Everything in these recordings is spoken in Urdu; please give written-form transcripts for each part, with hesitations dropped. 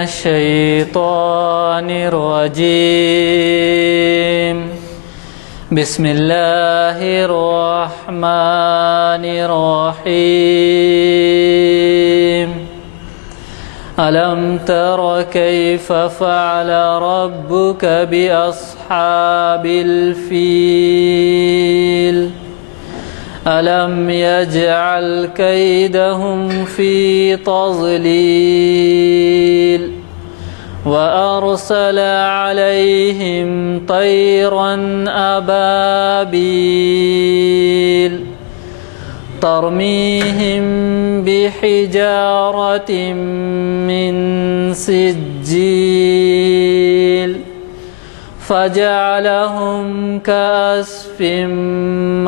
الشيطان الرجيم بسم الله الرحمن الرحيم ألم تر كيف فعل ربك بأصحاب الفيل ألم يجعل كيدهم في تضليل وأرسل عليهم طيرا أبابيل ترميهم بحجارة من سجيل فجعلهم كعصف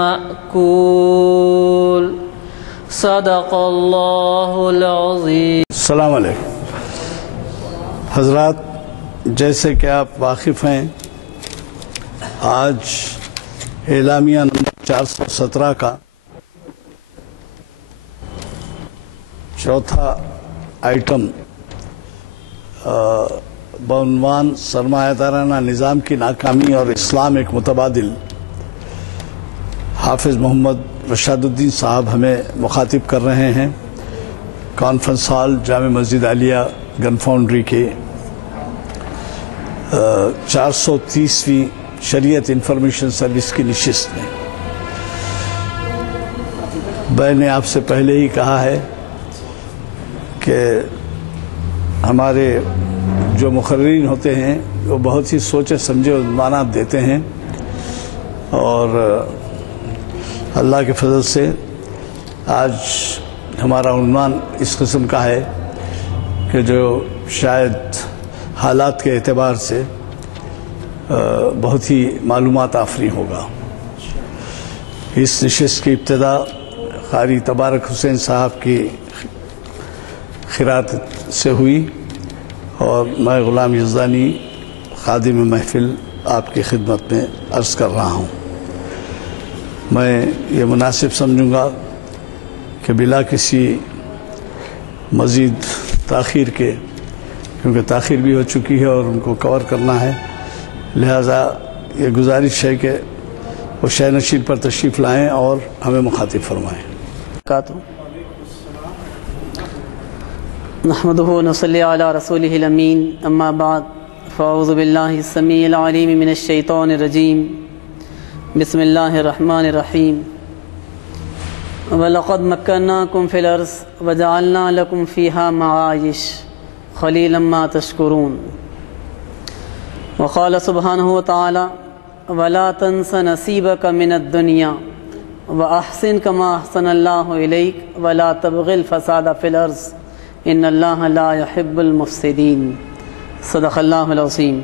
مأكول صدق اللہ العظیم۔ السلام علیکم حضرات، جیسے کہ آپ واقف ہیں، آج اعلامیہ نمبر 417 کا چوتھا آئٹم بعنوان سرمایہ دارانہ نظام کی ناکامی اور اسلام ایک متبادل، حافظ محمد رشاد الدین صاحب ہمیں مخاطب کر رہے ہیں کانفرنس ہال جامع مسجد عالیہ گن فاؤنڈری کے 430ویں شریعت انفارمیشن سروس کی نشست میں۔ میں نے آپ سے پہلے ہی کہا ہے کہ ہمارے جو مقررین ہوتے ہیں وہ بہت ہی سوچے سمجھے عنوانات دیتے ہیں، اور اللہ کے فضل سے آج ہمارا عنوان اس قسم کا ہے کہ جو شاید حالات کے اعتبار سے بہت ہی معلومات آفری ہوگا۔ اس نشست کی ابتدا قاری تبارک حسین صاحب کی قرات سے ہوئی، اور میں غلام یزدانی خادم محفل آپ کی خدمت میں عرض کر رہا ہوں۔ میں یہ مناسب سمجھوں گا کہ بلا کسی مزید تاخیر کے، کیونکہ تاخیر بھی ہو چکی ہے اور ان کو کور کرنا ہے، لہذا یہ گزارش ہے کہ وہ شہ نشین پر تشریف لائیں اور ہمیں مخاطب فرمائیں۔ نحمده ونصلي على رسوله الأمين، أما بعد فأعوذ بالله السميع العليم من الشيطان الرجيم، بسم الله الرحمن الرحيم، وَلَقَدْ مَكَّنَّاكُمْ فِي الْأَرْضِ وَجَعَلْنَا لَكُمْ فِيهَا مَعَايِشَ قَلِيلًا مَا تَشْكُرُونَ۔ وقال سبحانه وتعالى وَلَا تَنْسَ نَصِيبَكَ مِنَ الدُّنْيَا وَأَحْسِنْ كَمَا أَحْسَنَ اللَّهُ إِلَيْكَ وَلَا تَبْغِ الْفَسَادَ فِي الْأَرْضِ ان اللہ لا يحب المفسدین۔ صدق اللہ العظیم۔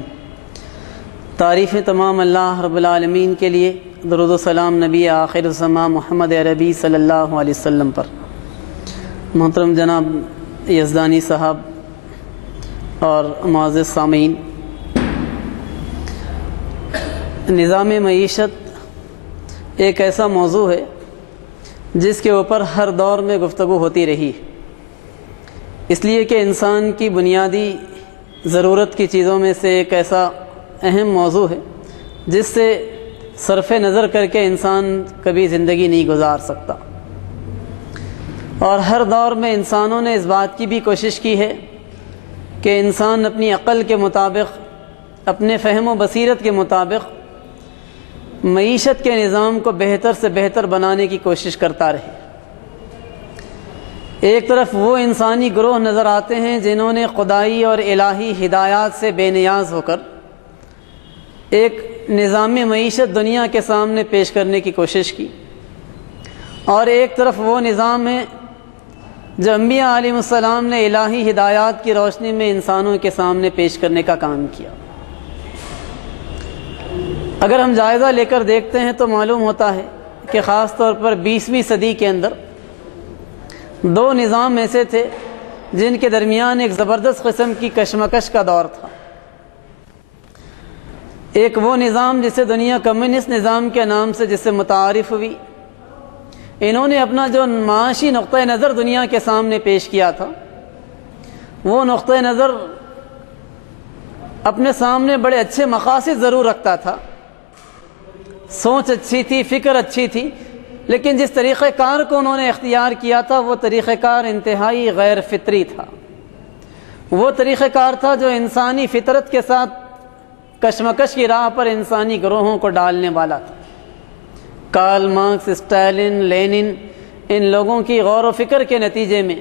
تعریف تمام اللہ رب العالمین کے لیے، درود و سلام نبی آخر الزمان محمد عربی صلی اللہ علیہ وسلم پر۔ محترم جناب یزدانی صاحب اور معزز سامعین، نظام معیشت ایک ایسا موضوع ہے جس کے اوپر ہر دور میں گفتگو ہوتی رہی، اس لیے کہ انسان کی بنیادی ضرورت کی چیزوں میں سے ایک ایسا اہم موضوع ہے جس سے صرف نظر کر کے انسان کبھی زندگی نہیں گزار سکتا، اور ہر دور میں انسانوں نے اس بات کی بھی کوشش کی ہے کہ انسان اپنی عقل کے مطابق، اپنے فہم و بصیرت کے مطابق معیشت کے نظام کو بہتر سے بہتر بنانے کی کوشش کرتا رہے۔ ایک طرف وہ انسانی گروہ نظر آتے ہیں جنہوں نے خدائی اور الہی ہدایات سے بے نیاز ہو کر ایک نظام معیشت دنیا کے سامنے پیش کرنے کی کوشش کی، اور ایک طرف وہ نظام ہے جو انبیاء علیہ السلام نے الہی ہدایات کی روشنی میں انسانوں کے سامنے پیش کرنے کا کام کیا۔ اگر ہم جائزہ لے کر دیکھتے ہیں تو معلوم ہوتا ہے کہ خاص طور پر 20ویں صدی کے اندر دو نظام ایسے تھے جن کے درمیان ایک زبردست قسم کی کشمکش کا دور تھا۔ ایک وہ نظام جسے دنیا کمیونسٹ نظام کے نام سے جس سے متعارف ہوئی، انہوں نے اپنا جو معاشی نقطہ نظر دنیا کے سامنے پیش کیا تھا، وہ نقطہ نظر اپنے سامنے بڑے اچھے مقاصد ضرور رکھتا تھا، سوچ اچھی تھی، فکر اچھی تھی، لیکن جس طریقہ کار کو انہوں نے اختیار کیا تھا وہ طریقہ کار انتہائی غیر فطری تھا۔ وہ طریقہ کار تھا جو انسانی فطرت کے ساتھ کشمکش کی راہ پر انسانی گروہوں کو ڈالنے والا تھا۔ کارل مارکس، اسٹالن، لینن، ان لوگوں کی غور و فکر کے نتیجے میں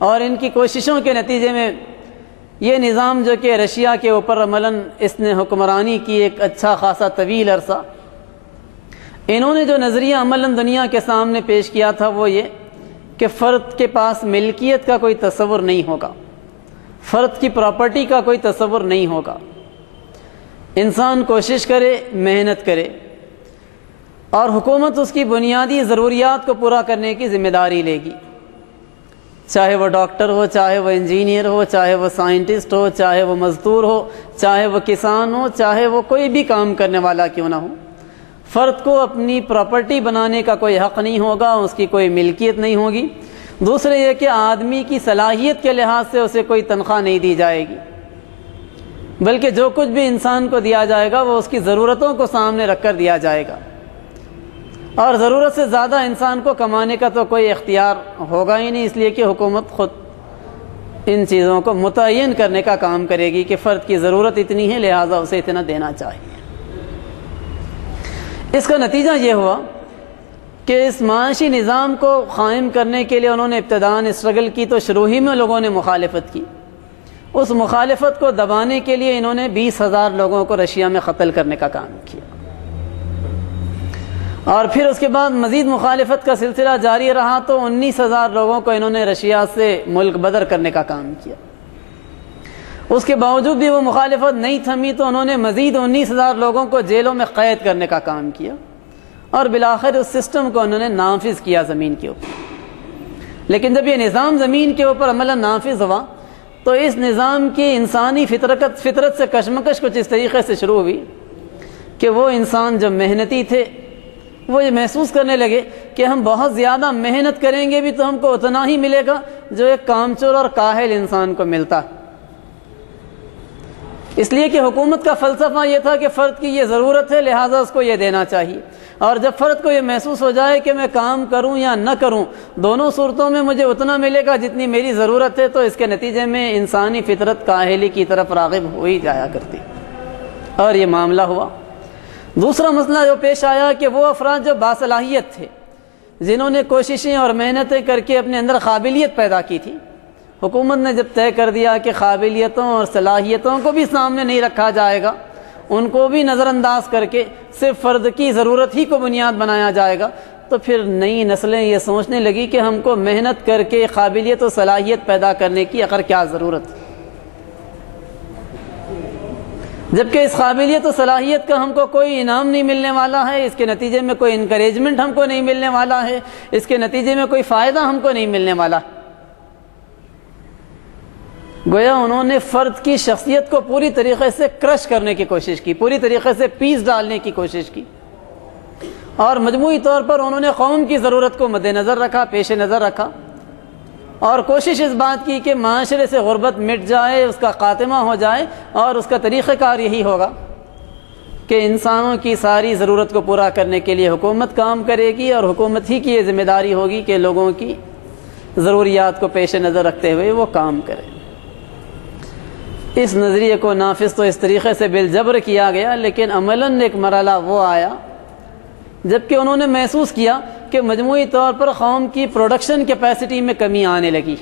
اور ان کی کوششوں کے نتیجے میں یہ نظام جو کہ رشیا کے اوپر عملاً اس نے حکمرانی کی ایک اچھا خاصا طویل عرصہ، انہوں نے جو نظریہ عملاً دنیا کے سامنے پیش کیا تھا وہ یہ کہ فرد کے پاس ملکیت کا کوئی تصور نہیں ہوگا، فرد کی پراپرٹی کا کوئی تصور نہیں ہوگا، انسان کوشش کرے، محنت کرے اور حکومت اس کی بنیادی ضروریات کو پورا کرنے کی ذمہ داری لے گی، چاہے وہ ڈاکٹر ہو، چاہے وہ انجینئر ہو، چاہے وہ سائنٹسٹ ہو، چاہے وہ مزدور ہو، چاہے وہ کسان ہو، چاہے وہ کوئی بھی کام کرنے والا کیوں نہ ہو۔ فرد کو اپنی پراپرٹی بنانے کا کوئی حق نہیں ہوگا، اس کی کوئی ملکیت نہیں ہوگی۔ دوسرے یہ کہ آدمی کی صلاحیت کے لحاظ سے اسے کوئی تنخواہ نہیں دی جائے گی، بلکہ جو کچھ بھی انسان کو دیا جائے گا وہ اس کی ضرورتوں کو سامنے رکھ کر دیا جائے گا، اور ضرورت سے زیادہ انسان کو کمانے کا تو کوئی اختیار ہوگا ہی نہیں، اس لیے کہ حکومت خود ان چیزوں کو متعین کرنے کا کام کرے گی کہ فرد کی ضرورت اتنی ہے لہٰذا اسے اتنا دینا چاہیے۔ اس کا نتیجہ یہ ہوا کہ اس معاشی نظام کو قائم کرنے کے لیے انہوں نے ابتداءً اسٹرگل کی تو شروع ہی میں لوگوں نے مخالفت کی۔ اس مخالفت کو دبانے کے لیے انہوں نے 20,000 لوگوں کو رشیا میں قتل کرنے کا کام کیا، اور پھر اس کے بعد مزید مخالفت کا سلسلہ جاری رہا تو 19,000 لوگوں کو انہوں نے رشیا سے ملک بدر کرنے کا کام کیا۔ اس کے باوجود بھی وہ مخالفت نہیں تھمی تو انہوں نے مزید 19,000 لوگوں کو جیلوں میں قید کرنے کا کام کیا، اور بالآخر اس سسٹم کو انہوں نے نافذ کیا زمین کے اوپر۔ لیکن جب یہ نظام زمین کے اوپر عملاً نافذ ہوا تو اس نظام کی انسانی فطرت سے کشمکش کچھ اس طریقے سے شروع ہوئی کہ وہ انسان جو محنتی تھے وہ یہ محسوس کرنے لگے کہ ہم بہت زیادہ محنت کریں گے بھی تو ہم کو اتنا ہی ملے گا جو ایک کامچور اور کاہل انسان کو ملتا، اس لیے کہ حکومت کا فلسفہ یہ تھا کہ فرد کی یہ ضرورت ہے لہٰذا اس کو یہ دینا چاہیے، اور جب فرد کو یہ محسوس ہو جائے کہ میں کام کروں یا نہ کروں دونوں صورتوں میں مجھے اتنا ملے گا جتنی میری ضرورت ہے، تو اس کے نتیجے میں انسانی فطرت کاہلی کی طرف راغب ہو ہی جایا کرتی، اور یہ معاملہ ہوا۔ دوسرا مسئلہ جو پیش آیا کہ وہ افراد جو باصلاحیت تھے، جنہوں نے کوششیں اور محنتیں کر کے اپنے اندر قابلیت پیدا کی تھی، حکومت نے جب طے کر دیا کہ قابلیتوں اور صلاحیتوں کو بھی سامنے نہیں رکھا جائے گا، ان کو بھی نظر انداز کر کے صرف فرد کی ضرورت ہی کو بنیاد بنایا جائے گا، تو پھر نئی نسلیں یہ سوچنے لگی کہ ہم کو محنت کر کے قابلیت و صلاحیت پیدا کرنے کی آخر کیا ضرورت ہے، جبکہ اس قابلیت و صلاحیت کا ہم کو کوئی انعام نہیں ملنے والا ہے، اس کے نتیجے میں کوئی انکریجمنٹ ہم کو نہیں ملنے والا ہے، اس کے نتیجے میں کوئی فائدہ ہم کو نہیں ملنے والا۔ گویا انہوں نے فرد کی شخصیت کو پوری طریقے سے کرش کرنے کی کوشش کی، پوری طریقے سے پیس ڈالنے کی کوشش کی، اور مجموعی طور پر انہوں نے قوم کی ضرورت کو مد نظر رکھا، پیش نظر رکھا، اور کوشش اس بات کی کہ معاشرے سے غربت مٹ جائے، اس کا خاتمہ ہو جائے، اور اس کا طریقہ کار یہی ہوگا کہ انسانوں کی ساری ضرورت کو پورا کرنے کے لیے حکومت کام کرے گی، اور حکومت ہی کی یہ ذمہ داری ہوگی کہ لوگوں کی ضروریات کو پیش نظر رکھتے ہوئے وہ کام کرے۔ اس نظریے کو نافذ تو اس طریقے سے بالجبر کیا گیا، لیکن عملاً ایک مرحلہ وہ آیا جبکہ انہوں نے محسوس کیا کہ مجموعی طور پر قوم کی پروڈکشن کیپیسٹی میں کمی آنے لگی،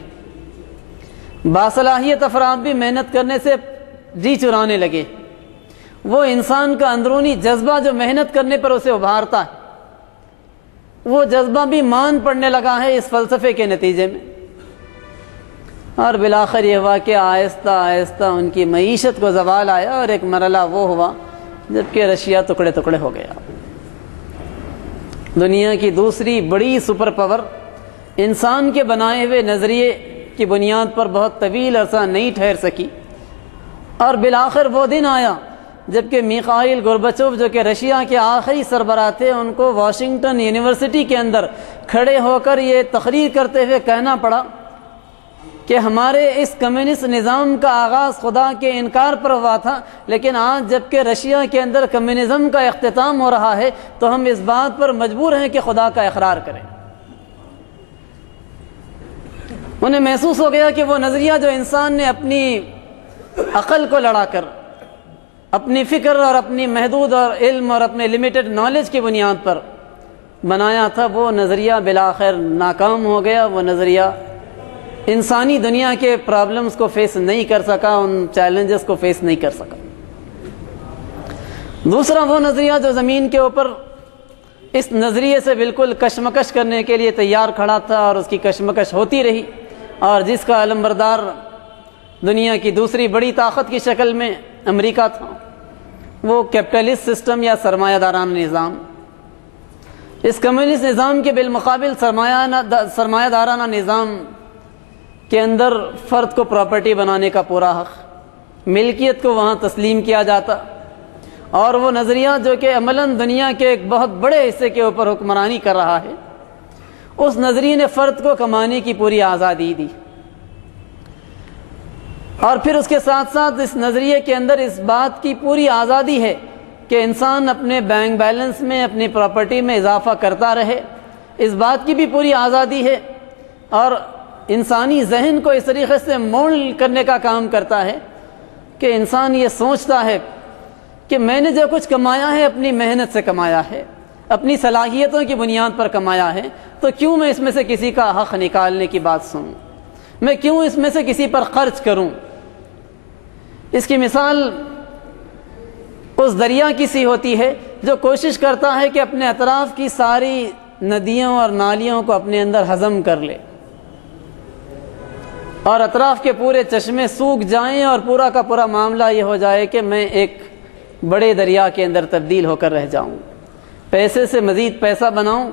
باصلاحیت افراد بھی محنت کرنے سے جی چرانے لگے، وہ انسان کا اندرونی جذبہ جو محنت کرنے پر اسے ابھارتا ہے وہ جذبہ بھی مان پڑنے لگا ہے اس فلسفے کے نتیجے میں، اور بالآخر یہ ہوا کہ آہستہ آہستہ ان کی معیشت کو زوال آیا، اور ایک مرحلہ وہ ہوا جبکہ رشیا ٹکڑے ٹکڑے ہو گیا۔ دنیا کی دوسری بڑی سپر پاور انسان کے بنائے ہوئے نظریے کی بنیاد پر بہت طویل عرصہ نہیں ٹھہر سکی، اور بالآخر وہ دن آیا جبکہ میخائیل گورباچوف جو کہ رشیا کے آخری سربراہ تھے، ان کو واشنگٹن یونیورسٹی کے اندر کھڑے ہو کر یہ تقریر کرتے ہوئے کہنا پڑا کہ ہمارے اس کمیونسٹ نظام کا آغاز خدا کے انکار پر ہوا تھا، لیکن آج جب کہ رشیا کے اندر کمیونزم کا اختتام ہو رہا ہے تو ہم اس بات پر مجبور ہیں کہ خدا کا اقرار کریں۔ انہیں محسوس ہو گیا کہ وہ نظریہ جو انسان نے اپنی عقل کو لڑا کر، اپنی فکر اور اپنی محدود اور علم اور اپنے لمیٹڈ نالج کی بنیاد پر بنایا تھا، وہ نظریہ بالآخر ناکام ہو گیا۔ وہ نظریہ انسانی دنیا کے پرابلمز کو فیس نہیں کر سکا، ان چیلنجز کو فیس نہیں کر سکا۔ دوسرا وہ نظریہ جو زمین کے اوپر اس نظریے سے بالکل کشمکش کرنے کے لیے تیار کھڑا تھا اور اس کی کشمکش ہوتی رہی، اور جس کا علمبردار دنیا کی دوسری بڑی طاقت کی شکل میں امریکہ تھا، وہ کیپٹلسٹ سسٹم یا سرمایہ دارانہ نظام۔ اس کمیونسٹ نظام کے بالمقابل سرمایہ دارانہ نظام کے اندر فرد کو پراپرٹی بنانے کا پورا حق، ملکیت کو وہاں تسلیم کیا جاتا، اور وہ نظریہ جو کہ عملاً دنیا کے ایک بہت بڑے حصے کے اوپر حکمرانی کر رہا ہے، اس نظریے نے فرد کو کمانے کی پوری آزادی دی۔ اور پھر اس کے ساتھ ساتھ اس نظریے کے اندر اس بات کی پوری آزادی ہے کہ انسان اپنے بینک بیلنس میں، اپنی پراپرٹی میں اضافہ کرتا رہے، اس بات کی بھی پوری آزادی ہے، اور انسانی ذہن کو اس طریقے سے مولڈ کرنے کا کام کرتا ہے کہ انسان یہ سوچتا ہے کہ میں نے جو کچھ کمایا ہے اپنی محنت سے کمایا ہے، اپنی صلاحیتوں کی بنیاد پر کمایا ہے، تو کیوں میں اس میں سے کسی کا حق نکالنے کی بات سنوں، میں کیوں اس میں سے کسی پر خرچ کروں۔ اس کی مثال اس دریا کی سی ہوتی ہے جو کوشش کرتا ہے کہ اپنے اطراف کی ساری ندیوں اور نالیوں کو اپنے اندر ہضم کر لے، اور اطراف کے پورے چشمے سوکھ جائیں اور پورا کا پورا معاملہ یہ ہو جائے کہ میں ایک بڑے دریا کے اندر تبدیل ہو کر رہ جاؤں، پیسے سے مزید پیسہ بناؤں،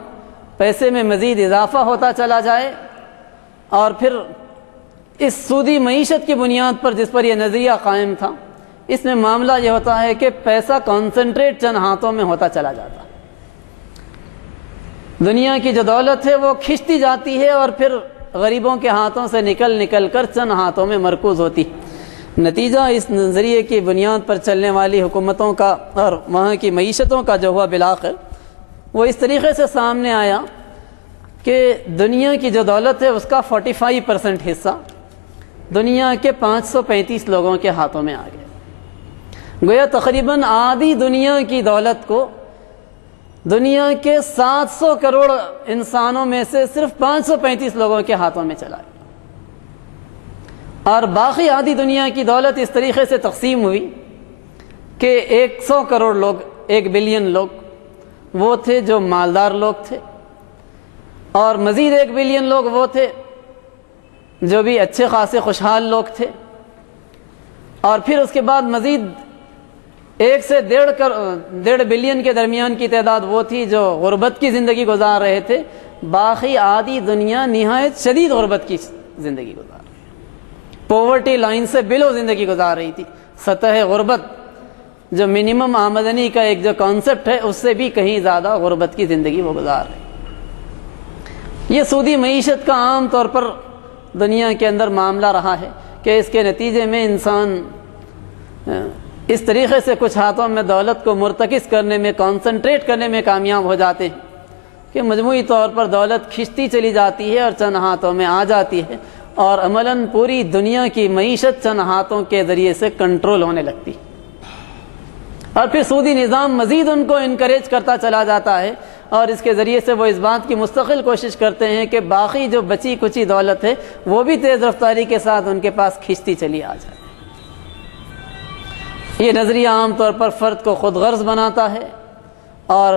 پیسے میں مزید اضافہ ہوتا چلا جائے، اور پھر اس سودی معیشت کی بنیاد پر جس پر یہ نظریہ قائم تھا، اس میں معاملہ یہ ہوتا ہے کہ پیسہ کانسنٹریٹ چند ہاتھوں میں ہوتا چلا جاتا، دنیا کی جو دولت ہے وہ کھنچتی جاتی ہے اور پھر غریبوں کے ہاتھوں سے نکل کر چند ہاتھوں میں مرکوز ہوتی۔ نتیجہ اس نظریے کی بنیاد پر چلنے والی حکومتوں کا اور وہاں کی معیشتوں کا جو ہوا بالآخر وہ اس طریقے سے سامنے آیا کہ دنیا کی جو دولت ہے اس کا 45% حصہ دنیا کے 535 لوگوں کے ہاتھوں میں آ گیا۔ گویا تقریباً آدھی دنیا کی دولت کو دنیا کے 700 کروڑ انسانوں میں سے صرف 535 لوگوں کے ہاتھوں میں چلا گیا، اور باقی آدھی دنیا کی دولت اس طریقے سے تقسیم ہوئی کہ 100 کروڑ لوگ، 1 بلین لوگ وہ تھے جو مالدار لوگ تھے، اور مزید 1 بلین لوگ وہ تھے جو بھی اچھے خاصے خوشحال لوگ تھے، اور پھر اس کے بعد مزید 1 سے 1.5 بلین کے درمیان کی تعداد وہ تھی جو غربت کی زندگی گزار رہے تھے۔ باقی آدھی دنیا نہایت شدید غربت کی زندگی گزار رہی، پاورٹی لائن سے بلو زندگی گزار رہی تھی، سطح غربت جو منیمم آمدنی کا ایک جو کانسیپٹ ہے اس سے بھی کہیں زیادہ غربت کی زندگی وہ گزار رہی۔ یہ سودی معیشت کا عام طور پر دنیا کے اندر معاملہ رہا ہے کہ اس کے نتیجے میں انسان اس طریقے سے کچھ ہاتھوں میں دولت کو مرتکز کرنے میں، کانسنٹریٹ کرنے میں کامیاب ہو جاتے ہیں کہ مجموعی طور پر دولت کھنچتی چلی جاتی ہے اور چند ہاتھوں میں آ جاتی ہے، اور عملاً پوری دنیا کی معیشت چند ہاتھوں کے ذریعے سے کنٹرول ہونے لگتی، اور پھر سودی نظام مزید ان کو انکریج کرتا چلا جاتا ہے، اور اس کے ذریعے سے وہ اس بات کی مستقل کوشش کرتے ہیں کہ باقی جو بچی کچی دولت ہے وہ بھی تیز رفتاری کے ساتھ ان کے پاس کھنچتی چلی آ جائے۔ یہ نظریہ عام طور پر فرد کو خود غرض بناتا ہے اور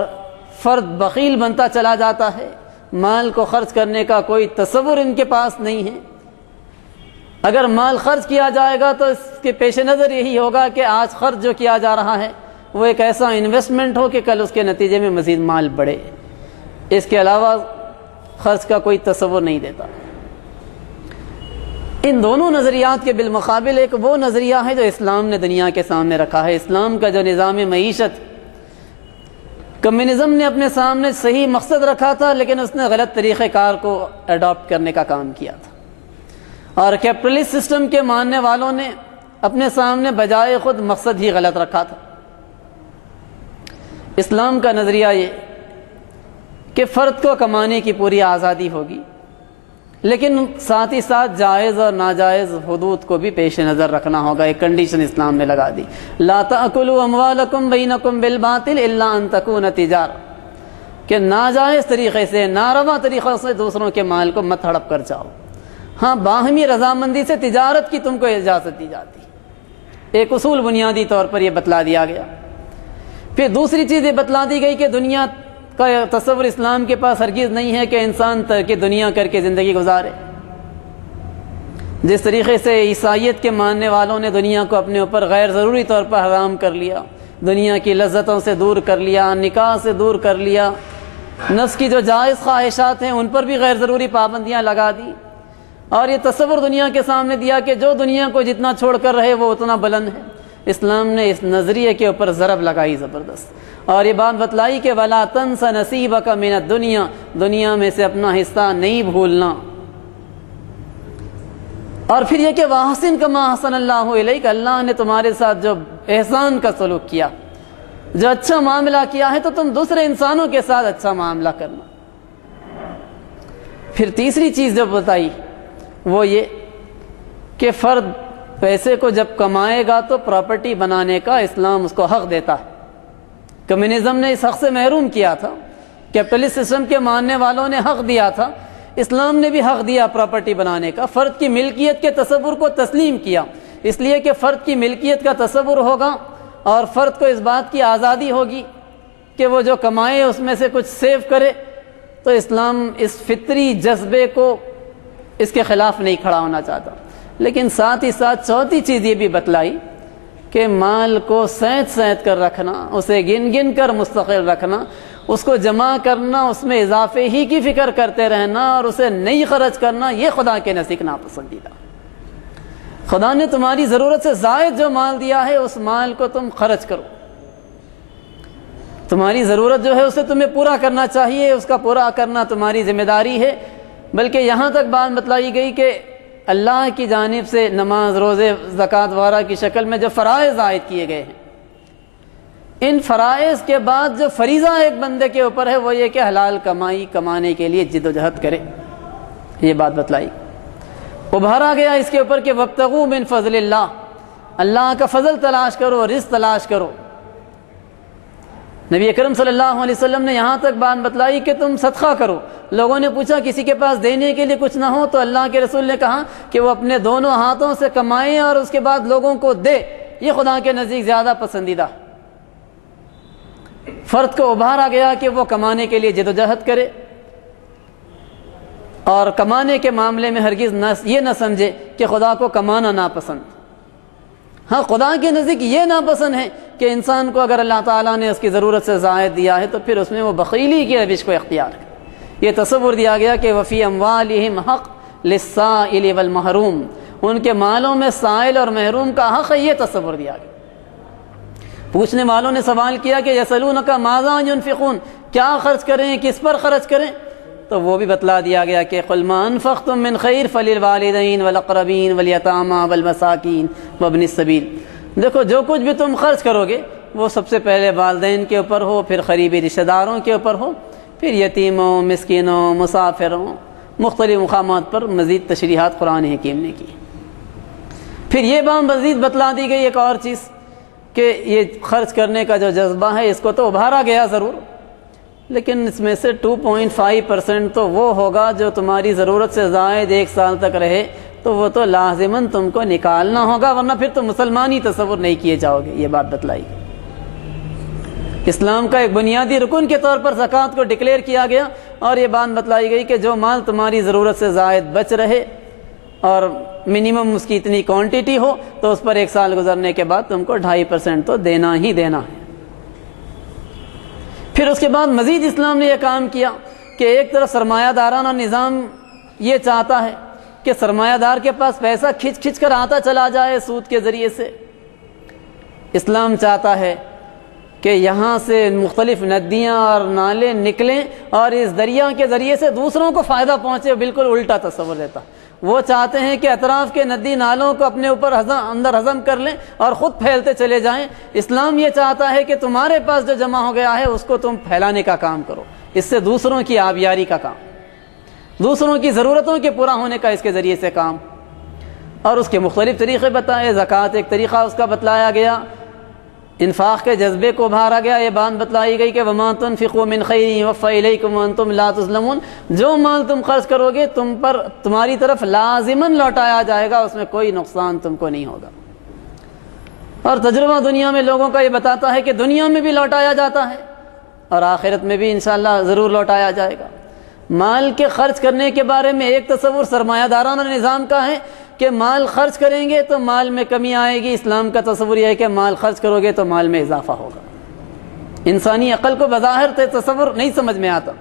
فرد بخیل بنتا چلا جاتا ہے، مال کو خرچ کرنے کا کوئی تصور ان کے پاس نہیں ہے۔ اگر مال خرچ کیا جائے گا تو اس کے پیش نظر یہی ہوگا کہ آج خرچ جو کیا جا رہا ہے وہ ایک ایسا انویسٹمنٹ ہو کہ کل اس کے نتیجے میں مزید مال بڑھے، اس کے علاوہ خرچ کا کوئی تصور نہیں دیتا۔ ان دونوں نظریات کے بالمقابل ایک وہ نظریہ ہے جو اسلام نے دنیا کے سامنے رکھا ہے۔ اسلام کا جو نظام معیشت، کمیونزم نے اپنے سامنے صحیح مقصد رکھا تھا لیکن اس نے غلط طریقہ کار کو اڈاپٹ کرنے کا کام کیا تھا، اور کیپٹلسٹ سسٹم کے ماننے والوں نے اپنے سامنے بجائے خود مقصد ہی غلط رکھا تھا۔ اسلام کا نظریہ یہ کہ فرد کو کمانے کی پوری آزادی ہوگی، لیکن ساتھ ہی ساتھ جائز اور ناجائز حدود کو بھی پیش نظر رکھنا ہوگا۔ ایک کنڈیشن اسلام نے لگا دی، لا تأکلوا اموالکم بینکم بالباطل الا ان تکون تجارہ، کہ ناجائز طریقے سے، ناروا طریقوں سے دوسروں کے مال کو مت ہڑپ کر جاؤ، ہاں باہمی رضامندی سے تجارت کی تم کو اجازت دی جاتی۔ ایک اصول بنیادی طور پر یہ بتلا دیا گیا۔ پھر دوسری چیز یہ بتلا دی گئی کہ دنیا کا تصور اسلام کے پاس ہرگز نہیں ہے کہ انسان ترک دنیا کر کے زندگی گزارے۔ جس طریقے سے عیسائیت کے ماننے والوں نے دنیا کو اپنے اوپر غیر ضروری طور پر حرام کر لیا، دنیا کی لذتوں سے دور کر لیا، نکاح سے دور کر لیا، نفس کی جو جائز خواہشات ہیں ان پر بھی غیر ضروری پابندیاں لگا دی، اور یہ تصور دنیا کے سامنے دیا کہ جو دنیا کو جتنا چھوڑ کر رہے وہ اتنا بلند ہے۔ اسلام نے اس نظریے کے اوپر ضرب لگائی زبردست، اور یہ بات بتلائی کہ وَلَا تَنْسَ نَصِيبَكَ مِنَ الدُّنْيَا، دنیا میں سے اپنا حصہ نہیں بھولنا۔ اور پھر یہ کہ وَأَحْسِنْ كَمَا أَحْسَنَ اللَّهُ إِلَيْكَ، اللہ نے تمہارے ساتھ جو احسان کا سلوک کیا، جو اچھا معاملہ کیا ہے، تو تم دوسرے انسانوں کے ساتھ اچھا معاملہ کرنا۔ پھر تیسری چیز جو بتائی وہ یہ کہ فرد پیسے کو جب کمائے گا تو پراپرٹی بنانے کا اسلام اس کو حق دیتا ہے۔ کمیونزم نے اس حق سے محروم کیا تھا، کیپٹلسٹ سسٹم کے ماننے والوں نے حق دیا تھا، اسلام نے بھی حق دیا پراپرٹی بنانے کا، فرد کی ملکیت کے تصور کو تسلیم کیا، اس لیے کہ فرد کی ملکیت کا تصور ہوگا اور فرد کو اس بات کی آزادی ہوگی کہ وہ جو کمائے اس میں سے کچھ سیو کرے۔ تو اسلام اس فطری جذبے کو، اس کے خلاف نہیں کھڑا ہونا چاہتا، لیکن ساتھ ہی ساتھ چوتھی چیز یہ بھی بتلائی کہ مال کو سینت سینت کر رکھنا، اسے گن گن کر مستقل رکھنا، اس کو جمع کرنا، اس میں اضافے ہی کی فکر کرتے رہنا اور اسے نہیں خرچ کرنا، یہ خدا کے نزدیک ناپسندیدہ۔ خدا نے تمہاری ضرورت سے زائد جو مال دیا ہے اس مال کو تم خرچ کرو، تمہاری ضرورت جو ہے اسے تمہیں پورا کرنا چاہیے، اس کا پورا کرنا تمہاری ذمہ داری ہے۔ بلکہ یہاں تک بات بتلائی گئی کہ اللہ کی جانب سے نماز، روزے، زکوٰۃ وغیرہ کی شکل میں جو فرائض عائد کیے گئے ہیں، ان فرائض کے بعد جو فریضہ ایک بندے کے اوپر ہے وہ یہ کہ حلال کمائی کمانے کے لیے جد و جہد کرے، یہ بات بتلائی۔ ابھارا گیا اس کے اوپر کہ وابتغوا من فضل اللہ، اللہ کا فضل تلاش کرو، رزق تلاش کرو۔ نبی اکرم صلی اللہ علیہ وسلم نے یہاں تک بات بتلائی کہ تم صدقہ کرو۔ لوگوں نے پوچھا کسی کے پاس دینے کے لیے کچھ نہ ہو تو اللہ کے رسول نے کہا کہ وہ اپنے دونوں ہاتھوں سے کمائے اور اس کے بعد لوگوں کو دے، یہ خدا کے نزدیک زیادہ پسندیدہ۔ فرد کو ابھارا گیا کہ وہ کمانے کے لیے جدوجہد کرے، اور کمانے کے معاملے میں ہرگز یہ نہ سمجھے کہ خدا کو کمانا ناپسند۔ ہاں خدا کے نزدیک یہ ناپسند ہے کہ انسان کو اگر اللہ تعالیٰ نے اس کی ضرورت سے زائد دیا ہے تو پھر اس میں وہ بخیلی کی روش کو اختیار کرے۔ یہ تصور دیا گیا کہ وفی اموالہم حق للسائل والمحروم، ان کے مالوں میں سائل اور محروم کا حق ہے، یہ تصور دیا گیا۔ پوچھنے والوں نے سوال کیا کہ یسألونک ماذا ینفقون، کیا خرچ کریں، کس پر خرچ کریں؟ تو وہ بھی بتلا دیا گیا کہ قل ما انفقتم من خیر فللوالدین والاقربین والیتامی والمساکین وابن السبیل، دیکھو جو کچھ بھی تم خرچ کرو گے وہ سب سے پہلے والدین کے اوپر ہو، پھر قریبی رشتہ داروں کے اوپر ہو، پھر یتیموں، مسکینوں، مسافروں، مختلف مقامات پر مزید تشریحات قرآن حکیم نے کی۔ پھر یہ بات مزید بتلا دی گئی ایک اور چیز کہ یہ خرچ کرنے کا جو جذبہ ہے اس کو تو ابھارا گیا ضرور، لیکن اس میں سے 2.5% تو وہ ہوگا جو تمہاری ضرورت سے زائد 1 سال تک رہے، تو وہ تو لازماً تم کو نکالنا ہوگا، ورنہ پھر تو مسلمان ہی تصور نہیں کیے جاؤ گے۔ یہ بات بتلائی گئی۔ اسلام کا ایک بنیادی رکن کے طور پر زکوٰۃ کو ڈکلیئر کیا گیا، اور یہ بات بتلائی گئی کہ جو مال تمہاری ضرورت سے زائد بچ رہے اور منیمم اس کی اتنی کوانٹٹی ہو تو اس پر 1 سال گزرنے کے بعد تم کو 2.5% تو دینا ہی دینا ہے۔ پھر اس کے بعد مزید اسلام نے یہ کام کیا کہ ایک طرف سرمایہ دارانہ نظام یہ چاہتا ہے کہ سرمایہ دار کے پاس پیسہ کھچ کھچ کر آتا چلا جائے سود کے ذریعے سے، اسلام چاہتا ہے کہ یہاں سے مختلف ندیاں اور نالے نکلیں اور اس دریا کے ذریعے سے دوسروں کو فائدہ پہنچے، بالکل الٹا تصور دیتا۔ وہ چاہتے ہیں کہ اطراف کے ندی نالوں کو اپنے اوپر اندر ہضم کر لیں اور خود پھیلتے چلے جائیں۔ اسلام یہ چاہتا ہے کہ تمہارے پاس جو جمع ہو گیا ہے اس کو تم پھیلانے کا کام کرو، اس سے دوسروں کی آبیاری کا کام، دوسروں کی ضرورتوں کے پورا ہونے کا اس کے ذریعے سے کام، اور اس کے مختلف طریقے بتائے۔ زکوٰۃ ایک طریقہ اس کا بتلایا گیا، انفاق کے جذبے کو ابھارا گیا، یہ بات بتلائی گئی کہ وَمَا تُنْفِقُوا مِنْ خَيْرٍ يُوَفَّ إِلَيْكُمْ وَأَنْتُمْ لَا تُظْلَمُونَ، جو مال تم خرچ کرو گے تمہاری طرف لازماً لوٹایا جائے گا، اس میں کوئی نقصان تم کو نہیں ہوگا۔ اور تجربہ دنیا میں لوگوں کا یہ بتاتا ہے کہ دنیا میں بھی لوٹایا جاتا ہے اور آخرت میں بھی انشاءاللہ ضرور لوٹایا جائے گا۔ مال کے خرچ کرنے کے بارے میں ایک تصور سرمایہ دارانہ نظام کا ہے کہ مال خرچ کریں گے تو مال میں کمی آئے گی۔ اسلام کا تصور یہ ہے کہ مال خرچ کرو گے تو مال میں اضافہ ہوگا۔ انسانی عقل کو بظاہر تصور نہیں سمجھ میں آتا،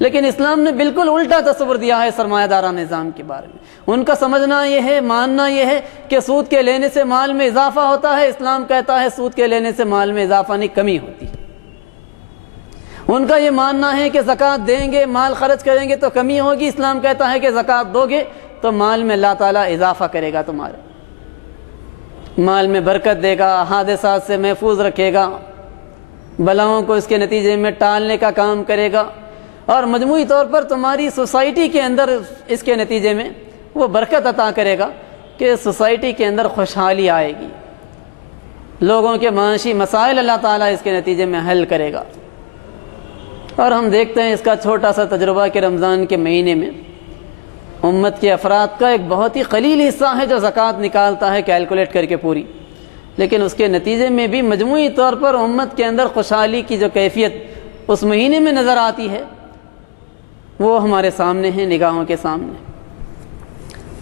لیکن اسلام نے بالکل الٹا تصور دیا ہے سرمایہ دارانہ نظام کے بارے میں۔ ان کا سمجھنا یہ ہے، ماننا یہ ہے کہ سود کے لینے سے مال میں اضافہ ہوتا ہے۔ اسلام کہتا ہے سود کے لینے سے مال میں اضافہ نہیں، کمی ہوتی ہے۔ ان کا یہ ماننا ہے کہ زکوٰۃ دیں گے، مال خرچ کریں گے تو کمی ہوگی۔ اسلام کہتا ہے کہ زکوٰۃ دو گے تو مال میں اللہ تعالیٰ اضافہ کرے گا، تمہارے مال میں برکت دے گا، حادثات سے محفوظ رکھے گا، بلاؤں کو اس کے نتیجے میں ٹالنے کا کام کرے گا، اور مجموعی طور پر تمہاری سوسائٹی کے اندر اس کے نتیجے میں وہ برکت عطا کرے گا کہ سوسائٹی کے اندر خوشحالی آئے گی، لوگوں کے معاشی مسائل اللہ تعالیٰ اس کے نتیجے میں حل کرے گا۔ اور ہم دیکھتے ہیں اس کا چھوٹا سا تجربہ کہ رمضان کے مہینے میں امت کے افراد کا ایک بہت ہی قلیل حصہ ہے جو زکوٰۃ نکالتا ہے کیلکولیٹ کر کے پوری، لیکن اس کے نتیجے میں بھی مجموعی طور پر امت کے اندر خوشحالی کی جو کیفیت اس مہینے میں نظر آتی ہے وہ ہمارے سامنے ہے، نگاہوں کے سامنے۔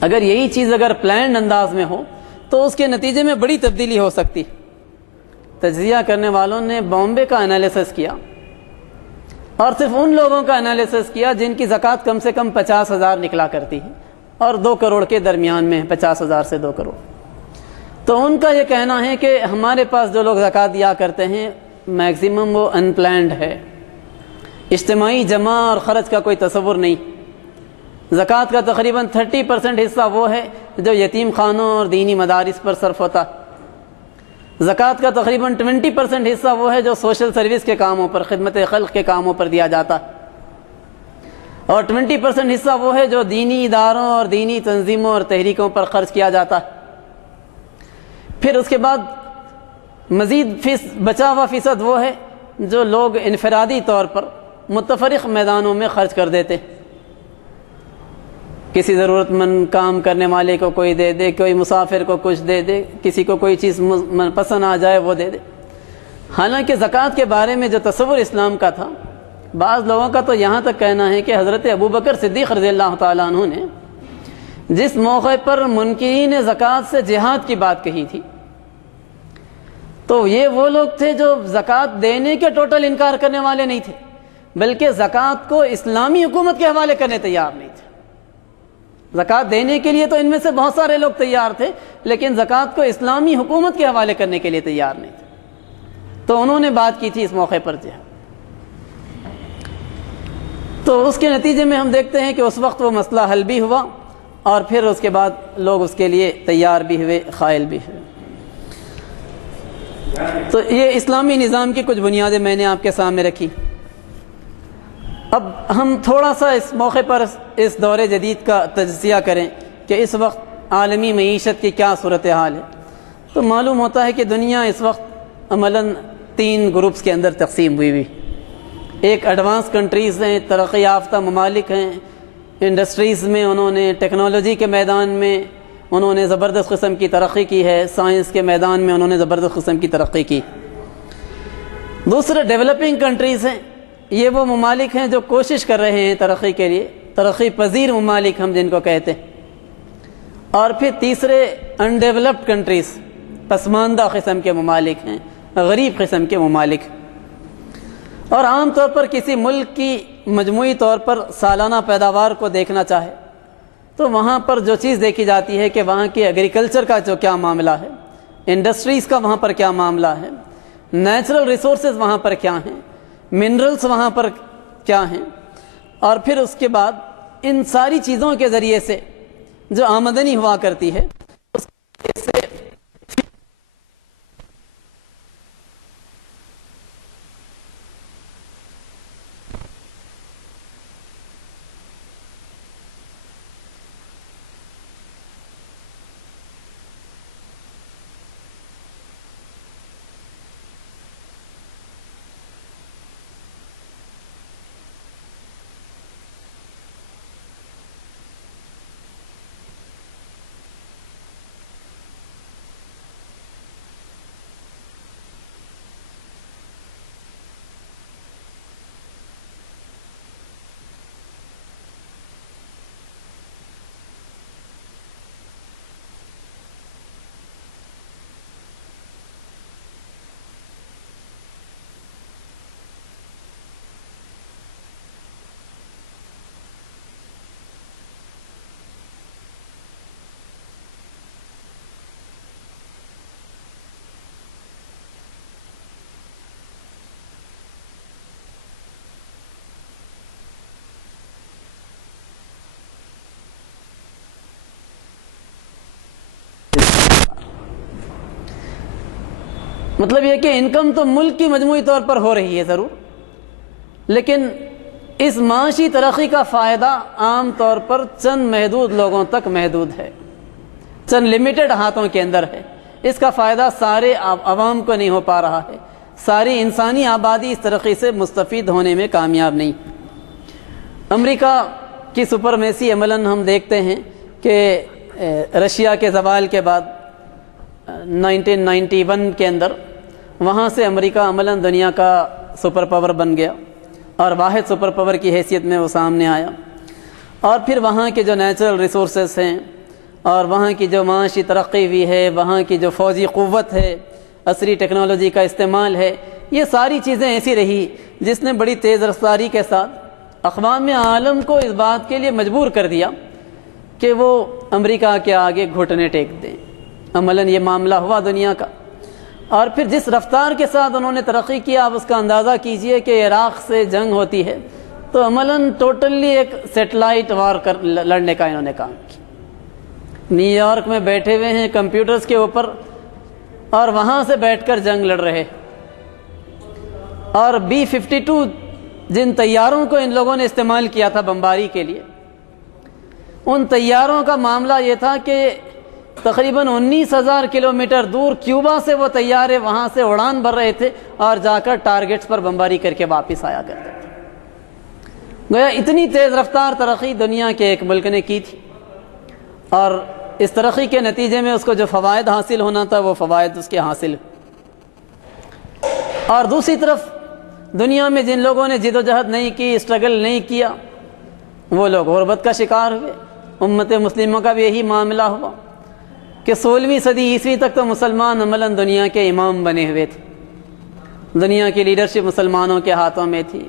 اگر یہی چیز اگر پلانڈ انداز میں ہو تو اس کے نتیجے میں بڑی تبدیلی ہو سکتی۔ تجزیہ کرنے والوں نے بامبے کا انالیسس کیا اور صرف ان لوگوں کا انالیسس کیا جن کی زکوٰۃ کم سے کم 50,000 نکلا کرتی ہے اور 2 کروڑ کے درمیان میں، 50,000 سے 2 کروڑ۔ تو ان کا یہ کہنا ہے کہ ہمارے پاس جو لوگ زکوٰۃ دیا کرتے ہیں میکسیمم وہ ان پلانڈ ہے، اجتماعی جمع اور خرچ کا کوئی تصور نہیں۔ زکوٰۃ کا تقریباً 30% حصہ وہ ہے جو یتیم خانوں اور دینی مدارس پر صرف ہوتا ہے۔ زکوٰۃ کا تقریباً 20% حصہ وہ ہے جو سوشل سروس کے کاموں پر، خدمت خلق کے کاموں پر دیا جاتا ہے، اور 20% حصہ وہ ہے جو دینی اداروں اور دینی تنظیموں اور تحریکوں پر خرچ کیا جاتا ہے۔ پھر اس کے بعد مزید بچا ہوا فیصد وہ ہے جو لوگ انفرادی طور پر متفرق میدانوں میں خرچ کر دیتے، کسی ضرورت مند کام کرنے والے کو کوئی دے دے، کوئی مسافر کو کچھ دے دے، کسی کو کوئی چیز پسند آ جائے وہ دے دے۔ حالانکہ زکوٰۃ کے بارے میں جو تصور اسلام کا تھا، بعض لوگوں کا تو یہاں تک کہنا ہے کہ حضرت ابوبکر صدیق رضی اللہ تعالیٰ عنہ نے جس موقع پر منکرین زکوٰۃ سے جہاد کی بات کہی تھی تو یہ وہ لوگ تھے جو زکوٰۃ دینے کے ٹوٹل انکار کرنے والے نہیں تھے، بلکہ زکوٰۃ کو اسلامی حکومت کے حوالے کرنے تیار نہیں تھے۔ زکوٰۃ دینے کے لیے تو ان میں سے بہت سارے لوگ تیار تھے، لیکن زکوٰۃ کو اسلامی حکومت کے حوالے کرنے کے لیے تیار نہیں تھے۔ تو انہوں نے بات کی تھی اس موقع پر جہاد۔ تو اس کے نتیجے میں ہم دیکھتے ہیں کہ اس وقت وہ مسئلہ حل بھی ہوا اور پھر اس کے بعد لوگ اس کے لیے تیار بھی ہوئے، قائل بھی ہوئے۔ تو یہ اسلامی نظام کی کچھ بنیادیں میں نے آپ کے سامنے رکھی۔ اب ہم تھوڑا سا اس موقع پر اس دور جدید کا تجزیہ کریں کہ اس وقت عالمی معیشت کی کیا صورتحال ہے، تو معلوم ہوتا ہے کہ دنیا اس وقت عملاً 3 گروپس کے اندر تقسیم ہوئی۔ ایک ایڈوانس کنٹریز ہیں، ترقی یافتہ ممالک ہیں، انڈسٹریز میں انہوں نے، ٹیکنالوجی کے میدان میں انہوں نے زبردست قسم کی ترقی کی ہے، سائنس کے میدان میں انہوں نے زبردست قسم کی ترقی کی۔ دوسرے ڈیولپنگ کنٹریز ہیں، یہ وہ ممالک ہیں جو کوشش کر رہے ہیں ترقی کے لیے، ترقی پذیر ممالک ہم جن کو کہتے ہیں۔ اور پھر تیسرے انڈیولپڈ کنٹریز، پسماندہ قسم کے ممالک ہیں، غریب قسم کے ممالک۔ اور عام طور پر کسی ملک کی مجموعی طور پر سالانہ پیداوار کو دیکھنا چاہے تو وہاں پر جو چیز دیکھی جاتی ہے کہ وہاں کی ایگریکلچر کا جو کیا معاملہ ہے، انڈسٹریز کا وہاں پر کیا معاملہ ہے، نیچرل ریسورسز وہاں پر کیا ہیں، منرلز وہاں پر کیا ہیں، اور پھر اس کے بعد ان ساری چیزوں کے ذریعے سے جو آمدنی ہوا کرتی ہے اس سے مطلب یہ کہ انکم تو ملک کی مجموعی طور پر ہو رہی ہے ضرور، لیکن اس معاشی ترقی کا فائدہ عام طور پر چند محدود لوگوں تک محدود ہے، چند لمیٹڈ ہاتھوں کے اندر ہے۔ اس کا فائدہ سارے عوام کو نہیں ہو پا رہا ہے، ساری انسانی آبادی اس ترقی سے مستفید ہونے میں کامیاب نہیں۔ امریکہ کی سپرمیسی عملاً ہم دیکھتے ہیں کہ رشیا کے زوال کے بعد 1991 کے اندر وہاں سے امریکہ عملاً دنیا کا سپر پاور بن گیا اور واحد سپر پاور کی حیثیت میں وہ سامنے آیا، اور پھر وہاں کے جو نیچرل ریسورسز ہیں اور وہاں کی جو معاشی ترقی ہوئی ہے، وہاں کی جو فوجی قوت ہے، عصری ٹیکنالوجی کا استعمال ہے، یہ ساری چیزیں ایسی رہی جس نے بڑی تیز رفتاری کے ساتھ اقوام عالم کو اس بات کے لیے مجبور کر دیا کہ وہ امریکہ کے آگے گھٹنے ٹیک دیں۔ عملاً یہ معاملہ ہوا دنیا کا، اور پھر جس رفتار کے ساتھ انہوں نے ترقی کیا آپ اس کا اندازہ کیجئے کہ عراق سے جنگ ہوتی ہے تو عملاً ٹوٹلی ایک سیٹلائٹ وار لڑنے کا انہوں نے کام کیا۔ نیو یارک میں بیٹھے ہوئے ہیں کمپیوٹرز کے اوپر اور وہاں سے بیٹھ کر جنگ لڑ رہے، اور B-52 جن طیاروں کو ان لوگوں نے استعمال کیا تھا بمباری کے لیے، ان طیاروں کا معاملہ یہ تھا کہ تقریباً 19,000 کلومیٹر دور کیوبا سے وہ طیارے وہاں سے اڑان بھر رہے تھے اور جا کر ٹارگٹس پر بمباری کر کے واپس آیا کرتے تھے۔ گویا اتنی تیز رفتار ترقی دنیا کے ایک ملک نے کی تھی، اور اس ترقی کے نتیجے میں اس کو جو فوائد حاصل ہونا تھا وہ فوائد اس کے حاصل۔ اور دوسری طرف دنیا میں جن لوگوں نے جد و جہد نہیں کی، اسٹرگل نہیں کیا، وہ لوگ غربت کا شکار ہوئے۔ امت مسلموں کا بھی یہی معاملہ ہوا کہ 16ویں صدی عیسوی تک تو مسلمان عملاً دنیا کے امام بنے ہوئے تھے، دنیا کی لیڈرشپ مسلمانوں کے ہاتھوں میں تھی،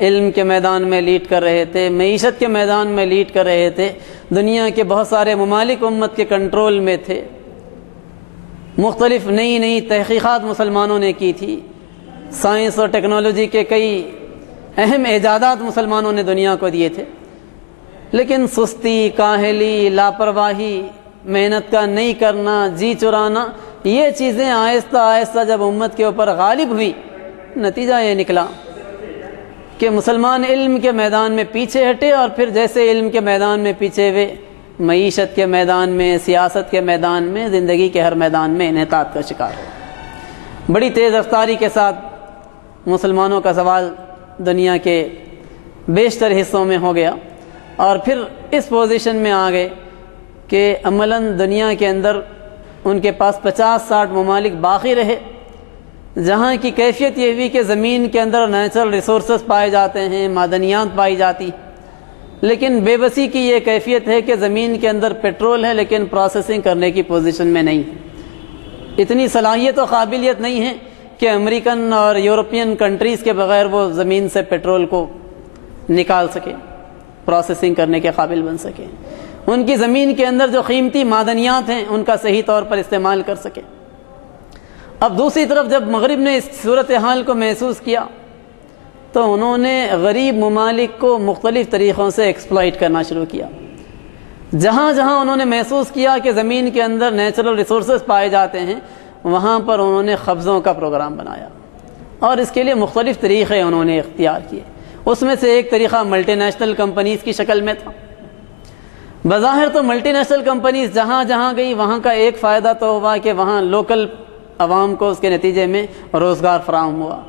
علم کے میدان میں لیڈ کر رہے تھے، معیشت کے میدان میں لیڈ کر رہے تھے، دنیا کے بہت سارے ممالک امت کے کنٹرول میں تھے، مختلف نئی نئی تحقیقات مسلمانوں نے کی تھی، سائنس اور ٹیکنالوجی کے کئی اہم ایجادات مسلمانوں نے دنیا کو دیے تھے، لیکن سستی، کاہلی، لاپرواہی، محنت کا نہیں کرنا، جی چرانا، یہ چیزیں آہستہ آہستہ جب امت کے اوپر غالب ہوئی، نتیجہ یہ نکلا کہ مسلمان علم کے میدان میں پیچھے ہٹے، اور پھر جیسے علم کے میدان میں پیچھے ہوئے، معیشت کے میدان میں، سیاست کے میدان میں، زندگی کے ہر میدان میں انحطاط کا شکار ہو۔ بڑی تیز رفتاری کے ساتھ مسلمانوں کا زوال دنیا کے بیشتر حصوں میں ہو گیا، اور پھر اس پوزیشن میں آ گئے کہ عملاً دنیا کے اندر ان کے پاس 50-60 ممالک باقی رہے جہاں کی کیفیت یہ ہوئی کہ زمین کے اندر نیچرل ریسورسز پائے جاتے ہیں، معدنیات پائی جاتی، لیکن بے بسی کی یہ کیفیت ہے کہ زمین کے اندر پیٹرول ہے لیکن پروسیسنگ کرنے کی پوزیشن میں نہیں ہے، اتنی صلاحیت و قابلیت نہیں ہے کہ امریکن اور یورپین کنٹریز کے بغیر وہ زمین سے پیٹرول کو نکال سکے، پروسیسنگ کرنے کے قابل بن سکے، ان کی زمین کے اندر جو قیمتی معدنیات ہیں ان کا صحیح طور پر استعمال کر سکے۔ اب دوسری طرف جب مغرب نے اس صورتحال کو محسوس کیا تو انہوں نے غریب ممالک کو مختلف طریقوں سے ایکسپلائٹ کرنا شروع کیا۔ جہاں جہاں انہوں نے محسوس کیا کہ زمین کے اندر نیچرل ریسورسز پائے جاتے ہیں وہاں پر انہوں نے قبضوں کا پروگرام بنایا، اور اس کے لیے مختلف طریقے انہوں نے اختیار کیے۔ اس میں سے ایک طریقہ ملٹی نیشنل کمپنیز کی شکل میں تھا۔ بظاہر تو ملٹی نیشنل کمپنیز جہاں جہاں گئی وہاں کا ایک فائدہ تو ہوا کہ وہاں لوکل عوام کو اس کے نتیجے میں روزگار فراہم ہوا،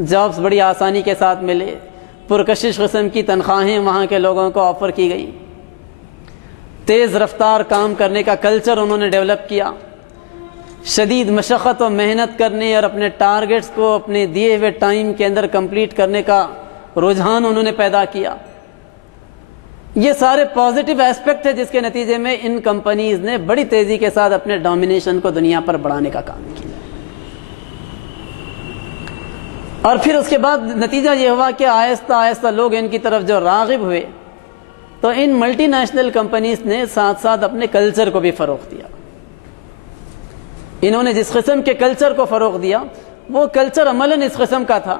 جابز بڑی آسانی کے ساتھ ملے، پرکشش قسم کی تنخواہیں وہاں کے لوگوں کو آفر کی گئی، تیز رفتار کام کرنے کا کلچر انہوں نے ڈیولپ کیا، شدید مشقت و محنت کرنے اور اپنے ٹارگٹس کو اپنے دیے ہوئے ٹائم کے اندر کمپلیٹ کرنے کا رجحان انہوں نے پیدا کیا۔ یہ سارے پازیٹیو ایسپیکٹ ہے جس کے نتیجے میں ان کمپنیز نے بڑی تیزی کے ساتھ اپنے ڈومینیشن کو دنیا پر بڑھانے کا کام کیا، اور پھر اس کے بعد نتیجہ یہ ہوا کہ آہستہ آہستہ لوگ ان کی طرف جو راغب ہوئے تو ان ملٹی نیشنل کمپنیز نے ساتھ ساتھ اپنے کلچر کو بھی فروغ دیا۔ انہوں نے جس قسم کے کلچر کو فروغ دیا وہ کلچر عملاً اس قسم کا تھا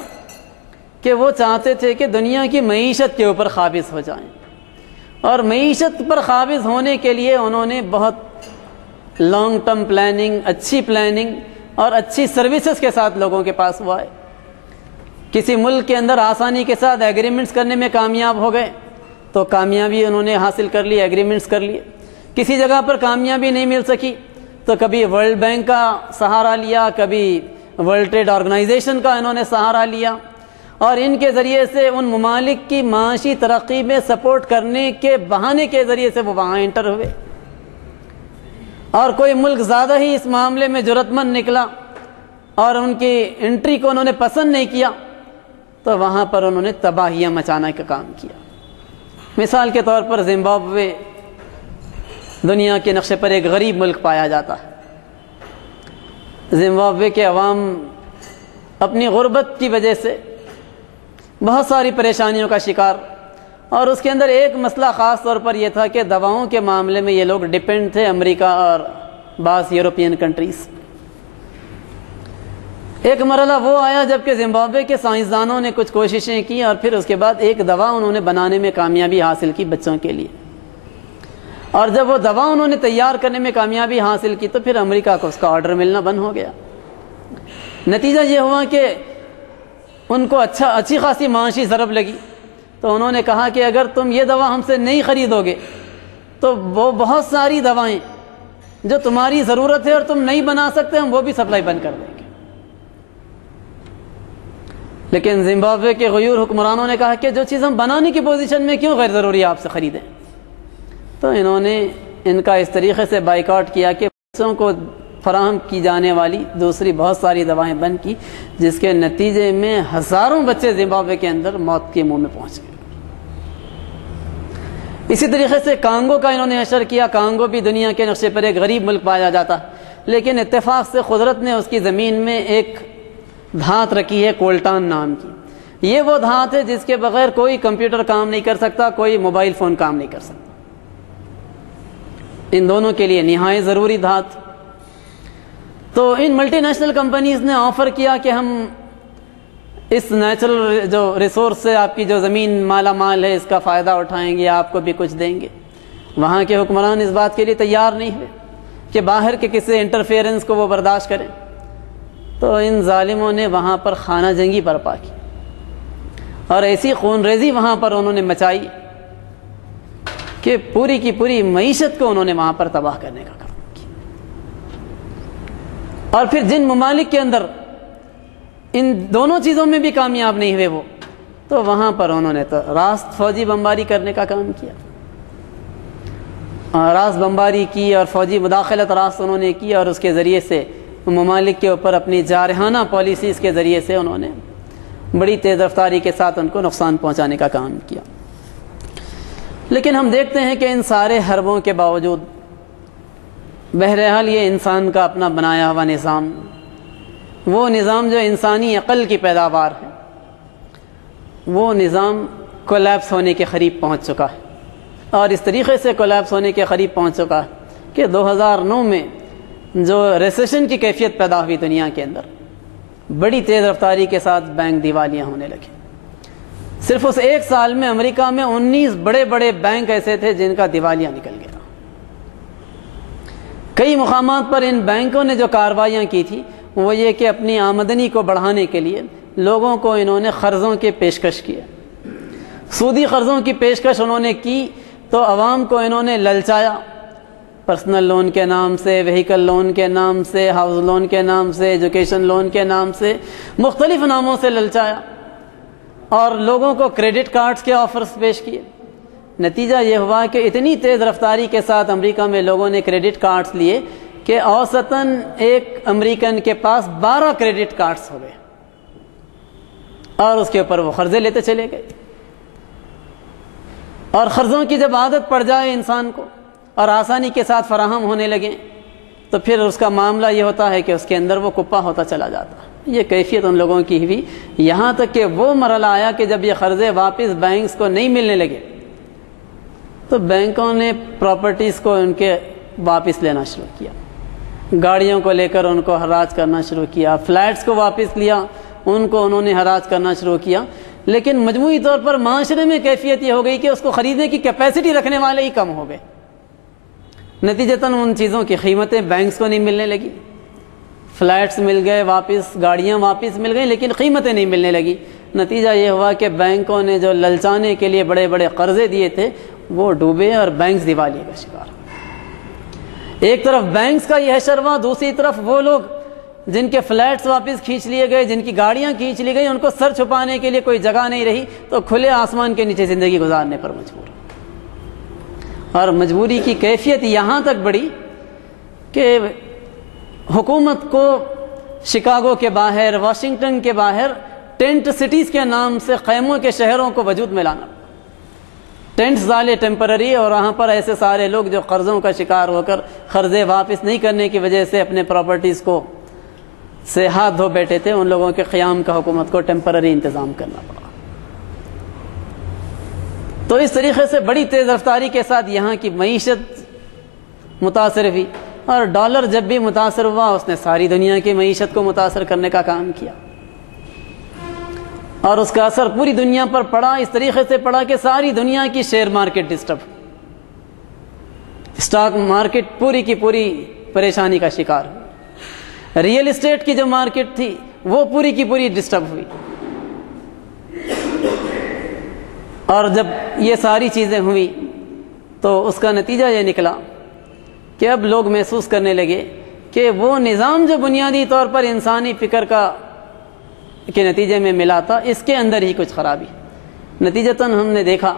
کہ وہ چاہتے تھے کہ دنیا کی معیشت کے اوپر قابض ہو جائیں، اور معیشت پر قابض ہونے کے لیے انہوں نے بہت لانگ ٹرم پلاننگ، اچھی پلاننگ اور اچھی سروسز کے ساتھ لوگوں کے پاس وہ آئے۔ کسی ملک کے اندر آسانی کے ساتھ ایگریمنٹس کرنے میں کامیاب ہو گئے تو کامیابی انہوں نے حاصل کر لی، ایگریمنٹس کر لیے۔ کسی جگہ پر کامیابی نہیں مل سکی تو کبھی ورلڈ بینک کا سہارا لیا، کبھی ورلڈ ٹریڈ آرگنائزیشن کا انہوں نے سہارا لیا، اور ان کے ذریعے سے ان ممالک کی معاشی ترقی میں سپورٹ کرنے کے بہانے کے ذریعے سے وہ وہاں انٹر ہوئے۔ اور کوئی ملک زیادہ ہی اس معاملے میں جرأت مند نکلا اور ان کی انٹری کو انہوں نے پسند نہیں کیا تو وہاں پر انہوں نے تباہیاں مچانے کا کام کیا۔ مثال کے طور پر زمبابوے دنیا کے نقشے پر ایک غریب ملک پایا جاتا ہے۔ زمبابوے کے عوام اپنی غربت کی وجہ سے بہت ساری پریشانیوں کا شکار، اور اس کے اندر ایک مسئلہ خاص طور پر یہ تھا کہ دواؤں کے معاملے میں یہ لوگ ڈیپینڈ تھے امریکہ اور بعض یورپین کنٹریز۔ ایک مرحلہ وہ آیا جب کہ زمبابوے کے سائنسدانوں نے کچھ کوششیں کی اور پھر اس کے بعد ایک دوا انہوں نے بنانے میں کامیابی حاصل کی بچوں کے لیے، اور جب وہ دوا انہوں نے تیار کرنے میں کامیابی حاصل کی تو پھر امریکہ کو اس کا آرڈر ملنا بند ہو گیا۔ نتیجہ یہ ہوا کہ ان کو اچھی خاصی معاشی ضرب لگی، تو انہوں نے کہا کہ اگر تم یہ دوا ہم سے نہیں خریدو گے تو وہ بہت ساری دوائیں جو تمہاری ضرورت ہے اور تم نہیں بنا سکتے ہم وہ بھی سپلائی بند کر دیں گے۔ لیکن زمبابوے کے غیور حکمرانوں نے کہا کہ جو چیز ہم بنانے کی پوزیشن میں کیوں غیر ضروری آپ سے خریدیں، تو انہوں نے ان کا اس طریقے سے بائیکاٹ کیا کہ بچوں کو فراہم کی جانے والی دوسری بہت ساری دوائیں بند کی، جس کے نتیجے میں ہزاروں بچے زمبابوے کے اندر موت کے منہ میں پہنچ گئے۔ اسی طریقے سے کانگو کا انہوں نے حشر کیا۔ کانگو بھی دنیا کے نقشے پر ایک غریب ملک پایا جاتا، لیکن اتفاق سے قدرت نے اس کی زمین میں ایک دھات رکھی ہے کولٹان نام کی۔ یہ وہ دھات ہے جس کے بغیر کوئی کمپیوٹر کام نہیں کر سکتا، کوئی موبائل فون کام نہیں کر سکتا۔ ان دونوں کے لیے نہایت ضروری دھات۔ تو ان ملٹی نیشنل کمپنیز نے آفر کیا کہ ہم اس نیچرل جو ریسورس سے آپ کی جو زمین مالا مال ہے اس کا فائدہ اٹھائیں گے، آپ کو بھی کچھ دیں گے۔ وہاں کے حکمران اس بات کے لیے تیار نہیں ہوئے کہ باہر کے کسی انٹرفیئرنس کو وہ برداشت کریں، تو ان ظالموں نے وہاں پر خانہ جنگی برپا کی اور ایسی خون ریزی وہاں پر انہوں نے مچائی کہ پوری کی پوری معیشت کو انہوں نے وہاں پر تباہ کرنے کا کام کیا۔ اور پھر جن ممالک کے اندر ان دونوں چیزوں میں بھی کامیاب نہیں ہوئے وہ، تو وہاں پر انہوں نے تو راست فوجی بمباری کرنے کا کام کیا، راست بمباری کی اور فوجی مداخلت راست انہوں نے کی، اور اس کے ذریعے سے ممالک کے اوپر اپنی جارحانہ پالیسیز کے ذریعے سے انہوں نے بڑی تیز رفتاری کے ساتھ ان کو نقصان پہنچانے کا کام کیا۔ لیکن ہم دیکھتے ہیں کہ ان سارے حربوں کے باوجود بہرحال یہ انسان کا اپنا بنایا ہوا نظام، وہ نظام جو انسانی عقل کی پیداوار ہے، وہ نظام کولیپس ہونے کے قریب پہنچ چکا ہے، اور اس طریقے سے کولیپس ہونے کے قریب پہنچ چکا ہے کہ 2009 میں جو ریسیشن کی کیفیت پیدا ہوئی دنیا کے اندر، بڑی تیز رفتاری کے ساتھ بینک دیوالیاں ہونے لگے۔ صرف اس ایک سال میں امریکہ میں 19 بڑے بڑے بینک ایسے تھے جن کا دیوالیہ نکل گیا۔ کئی مقامات پر ان بینکوں نے جو کارروائیاں کی تھی وہ یہ کہ اپنی آمدنی کو بڑھانے کے لیے لوگوں کو انہوں نے قرضوں کی پیشکش کی، سودی قرضوں کی پیشکش انہوں نے کی تو عوام کو انہوں نے للچایا، پرسنل لون کے نام سے، وہیکل لون کے نام سے، ہاؤس لون کے نام سے، ایجوکیشن لون کے نام سے، مختلف ناموں سے للچایا اور لوگوں کو کریڈٹ کارڈز کے آفرز پیش کیے۔ نتیجہ یہ ہوا کہ اتنی تیز رفتاری کے ساتھ امریکہ میں لوگوں نے کریڈٹ کارڈز لیے کہ اوسطاً ایک امریکن کے پاس 12 کریڈٹ کارڈز ہو گئے اور اس کے اوپر وہ قرضے لیتے چلے گئے۔ اور قرضوں کی جب عادت پڑ جائے انسان کو اور آسانی کے ساتھ فراہم ہونے لگے تو پھر اس کا معاملہ یہ ہوتا ہے کہ اس کے اندر وہ کپا ہوتا چلا جاتا ہے۔ یہ کیفیت ان لوگوں کی ہوئی، یہاں تک کہ وہ مرحلہ آیا کہ جب یہ قرضے واپس بینکس کو نہیں ملنے لگے تو بینکوں نے پراپرٹیز کو ان کے واپس لینا شروع کیا، گاڑیوں کو لے کر ان کو حراج کرنا شروع کیا، فلیٹس کو واپس لیا، ان کو انہوں نے حراج کرنا شروع کیا۔ لیکن مجموعی طور پر معاشرے میں کیفیت یہ ہو گئی کہ اس کو خریدنے کی کیپیسٹی رکھنے والے ہی کم ہو گئے، نتیجتاً ان چیزوں کی قیمتیں بینکس کو نہیں ملنے لگی، فلیٹس مل گئے واپس، گاڑیاں واپس مل گئیں لیکن قیمتیں نہیں ملنے لگی۔ نتیجہ یہ ہوا کہ بینکوں نے جو للچانے کے لیے بڑے بڑے قرضے دیے تھے وہ ڈوبے اور بینکس دیوالیے کا شکار۔ ایک طرف بینکس کا یہ حشر ہوا، دوسری طرف وہ لوگ جن کے فلیٹس واپس کھینچ لیے گئے، جن کی گاڑیاں کھینچ لی گئی، ان کو سر چھپانے کے لیے کوئی جگہ نہیں رہی تو کھلے آسمان کے نیچے زندگی گزارنے پر مجبور، اور مجبوری کی کیفیت یہاں تک بڑھی کہ حکومت کو شکاگو کے باہر، واشنگٹن کے باہر ٹینٹ سٹیز کے نام سے خیموں کے شہروں کو وجود میں لانا، ٹینٹس ڈالے ٹیمپرری، اور وہاں پر ایسے سارے لوگ جو قرضوں کا شکار ہو کر قرضے واپس نہیں کرنے کی وجہ سے اپنے پراپرٹیز کو سے ہاتھ دھو بیٹھے تھے، ان لوگوں کے قیام کا حکومت کو ٹیمپرری انتظام کرنا پڑا۔ تو اس طریقے سے بڑی تیز رفتاری کے ساتھ یہاں کی معیشت متاثر ہوئی، اور ڈالر جب بھی متاثر ہوا اس نے ساری دنیا کی معیشت کو متاثر کرنے کا کام کیا، اور اس کا اثر پوری دنیا پر پڑا، اس طریقے سے پڑا کہ ساری دنیا کی share market disturb, stock market پوری کی پوری پریشانی کا شکار ہوئی، ریئل اسٹیٹ کی جو مارکیٹ تھی وہ پوری کی پوری ڈسٹرب ہوئی۔ اور جب یہ ساری چیزیں ہوئی تو اس کا نتیجہ یہ نکلا کہ اب لوگ محسوس کرنے لگے کہ وہ نظام جو بنیادی طور پر انسانی فکر کے نتیجے میں ملا تھا، اس کے اندر ہی کچھ خرابی۔ نتیجتاً ہم نے دیکھا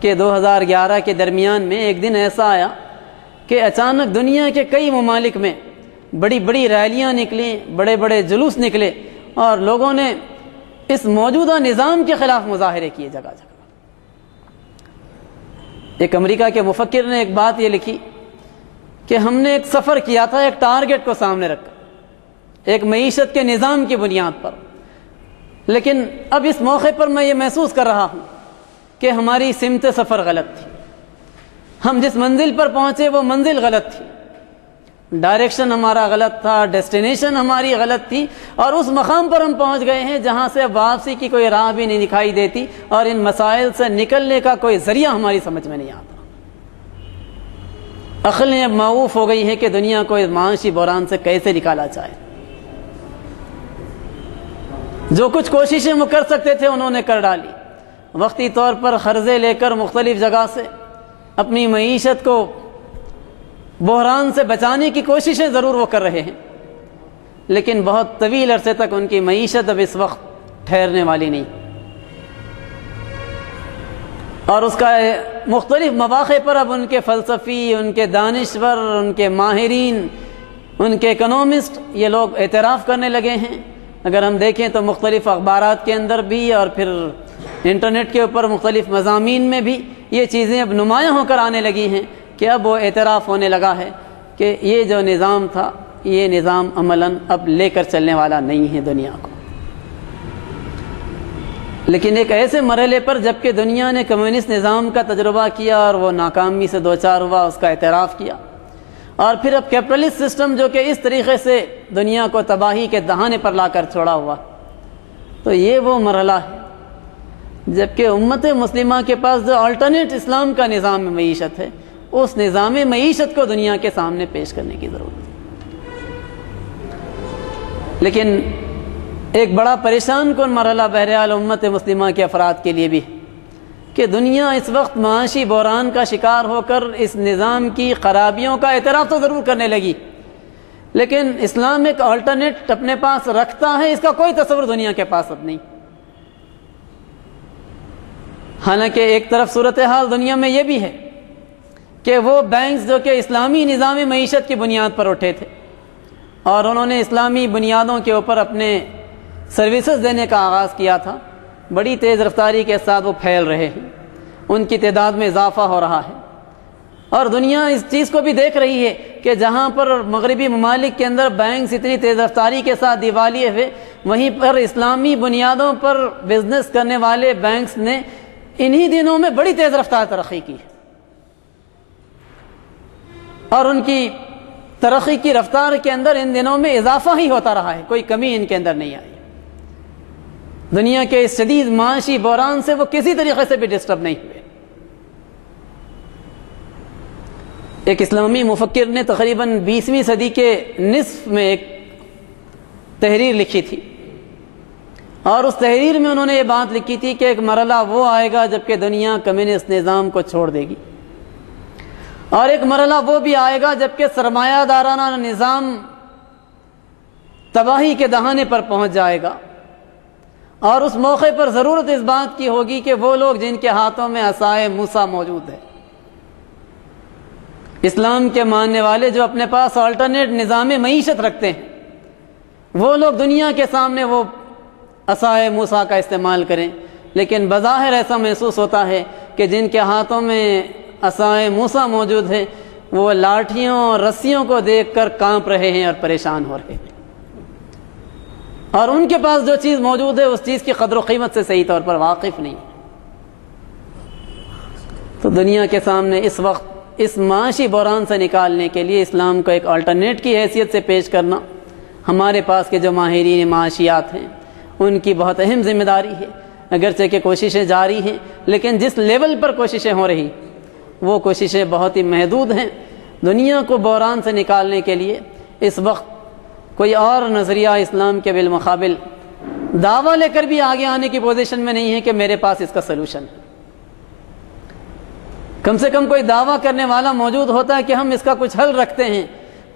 کہ 2011 کے درمیان میں ایک دن ایسا آیا کہ اچانک دنیا کے کئی ممالک میں بڑی بڑی ریلیاں نکلیں، بڑے بڑے جلوس نکلے، اور لوگوں نے اس موجودہ نظام کے خلاف مظاہرے کیے جگہ جگہ۔ ایک امریکہ کے مفکر نے ایک بات یہ لکھی کہ ہم نے ایک سفر کیا تھا ایک ٹارگٹ کو سامنے رکھ کر، ایک معیشت کے نظام کی بنیاد پر، لیکن اب اس موقع پر میں یہ محسوس کر رہا ہوں کہ ہماری سمت سفر غلط تھی، ہم جس منزل پر پہنچے وہ منزل غلط تھی، ڈائریکشن ہمارا غلط تھا، ڈیسٹینیشن ہماری غلط تھی، اور اس مقام پر ہم پہنچ گئے ہیں جہاں سے واپسی کی کوئی راہ بھی نہیں دکھائی دیتی، اور ان مسائل سے نکلنے کا کوئی ذریعہ ہماری سمجھ میں نہیں آتا۔ عقل اب معوف ہو گئی ہے کہ دنیا کو اس معاشی بحران سے کیسے نکالا جائے۔ جو کچھ کوششیں وہ کر سکتے تھے انہوں نے کر ڈالی، وقتی طور پر قرضے لے کر مختلف جگہ سے اپنی معیشت کو بحران سے بچانے کی کوششیں ضرور وہ کر رہے ہیں، لیکن بہت طویل عرصے تک ان کی معیشت اب اس وقت ٹھہرنے والی نہیں، اور اس کا مختلف مواقع پر اب ان کے فلسفی، ان کے دانشور، ان کے ماہرین، ان کے اکنومسٹ یہ لوگ اعتراف کرنے لگے ہیں۔ اگر ہم دیکھیں تو مختلف اخبارات کے اندر بھی اور پھر انٹرنیٹ کے اوپر مختلف مضامین میں بھی یہ چیزیں اب نمایاں ہو کر آنے لگی ہیں کہ اب وہ اعتراف ہونے لگا ہے کہ یہ جو نظام تھا یہ نظام عملاً اب لے کر چلنے والا نہیں ہے دنیا کو۔ لیکن ایک ایسے مرحلے پر جبکہ دنیا نے کمیونسٹ نظام کا تجربہ کیا اور وہ ناکامی سے دوچار ہوا، اس کا اعتراف کیا، اور پھر اب کیپٹلسٹ سسٹم جو کہ اس طریقے سے دنیا کو تباہی کے دہانے پر لا کر چھوڑا ہوا، تو یہ وہ مرحلہ ہے جبکہ امت مسلمہ کے پاس جو الٹرنیٹ اسلام کا نظام معیشت ہے اس نظام معیشت کو دنیا کے سامنے پیش کرنے کی ضرورت ہے۔ لیکن ایک بڑا پریشان کن مرحلہ بہرحال امت مسلمہ کے افراد کے لیے بھی ہے کہ دنیا اس وقت معاشی بحران کا شکار ہو کر اس نظام کی خرابیوں کا اعتراف تو ضرور کرنے لگی، لیکن اسلام ایک آلٹرنیٹ اپنے پاس رکھتا ہے، اس کا کوئی تصور دنیا کے پاس اب نہیں۔ حالانکہ ایک طرف صورتحال دنیا میں یہ بھی ہے کہ وہ بینکس جو کہ اسلامی نظام معیشت کی بنیاد پر اٹھے تھے اور انہوں نے اسلامی بنیادوں کے اوپر اپنے سروسز دینے کا آغاز کیا تھا، بڑی تیز رفتاری کے ساتھ وہ پھیل رہے ہیں، ان کی تعداد میں اضافہ ہو رہا ہے، اور دنیا اس چیز کو بھی دیکھ رہی ہے کہ جہاں پر مغربی ممالک کے اندر بینکس اتنی تیز رفتاری کے ساتھ دیوالیے ہوئے، وہیں پر اسلامی بنیادوں پر بزنس کرنے والے بینکس نے انہی دنوں میں بڑی تیز رفتار ترقی کی، اور ان کی ترقی کی رفتار کے اندر ان دنوں میں اضافہ ہی ہوتا رہا ہے، کوئی کمی ان کے اندر نہیں آئی۔ دنیا کے اس شدید معاشی بحران سے وہ کسی طریقے سے بھی ڈسٹرب نہیں ہوئے۔ ایک اسلامی مفکر نے تقریباً 20ویں صدی کے نصف میں ایک تحریر لکھی تھی، اور اس تحریر میں انہوں نے یہ بات لکھی تھی کہ ایک مرحلہ وہ آئے گا جب کہ دنیا کمیونسٹ نظام کو چھوڑ دے گی، اور ایک مرحلہ وہ بھی آئے گا جب کہ سرمایہ دارانہ نظام تباہی کے دہانے پر پہنچ جائے گا، اور اس موقع پر ضرورت اس بات کی ہوگی کہ وہ لوگ جن کے ہاتھوں میں عصائے موسیٰ موجود ہے، اسلام کے ماننے والے جو اپنے پاس آلٹرنیٹ نظام معیشت رکھتے ہیں، وہ لوگ دنیا کے سامنے وہ عصائے موسیٰ کا استعمال کریں، لیکن بظاہر ایسا محسوس ہوتا ہے کہ جن کے ہاتھوں میں عصائے موسیٰ موجود ہے وہ لاٹھیوں اور رسیوں کو دیکھ کر کانپ رہے ہیں اور پریشان ہو رہے ہیں، اور ان کے پاس جو چیز موجود ہے اس چیز کی قدر و قیمت سے صحیح طور پر واقف نہیں۔ تو دنیا کے سامنے اس وقت اس معاشی بحران سے نکالنے کے لیے اسلام کو ایک آلٹرنیٹ کی حیثیت سے پیش کرنا ہمارے پاس کے جو ماہرین معاشیات ہیں ان کی بہت اہم ذمہ داری ہے، اگرچہ کہ کوششیں جاری ہیں، لیکن جس لیول پر کوششیں ہو رہی وہ کوششیں بہت ہی محدود ہیں۔ دنیا کو بحران سے نکالنے کے لیے اس وقت کوئی اور نظریہ اسلام کے بالمقابل دعویٰ لے کر بھی آگے آنے کی پوزیشن میں نہیں ہے کہ میرے پاس اس کا سلوشن ہے۔ کم سے کم کوئی دعویٰ کرنے والا موجود ہوتا ہے کہ ہم اس کا کچھ حل رکھتے ہیں،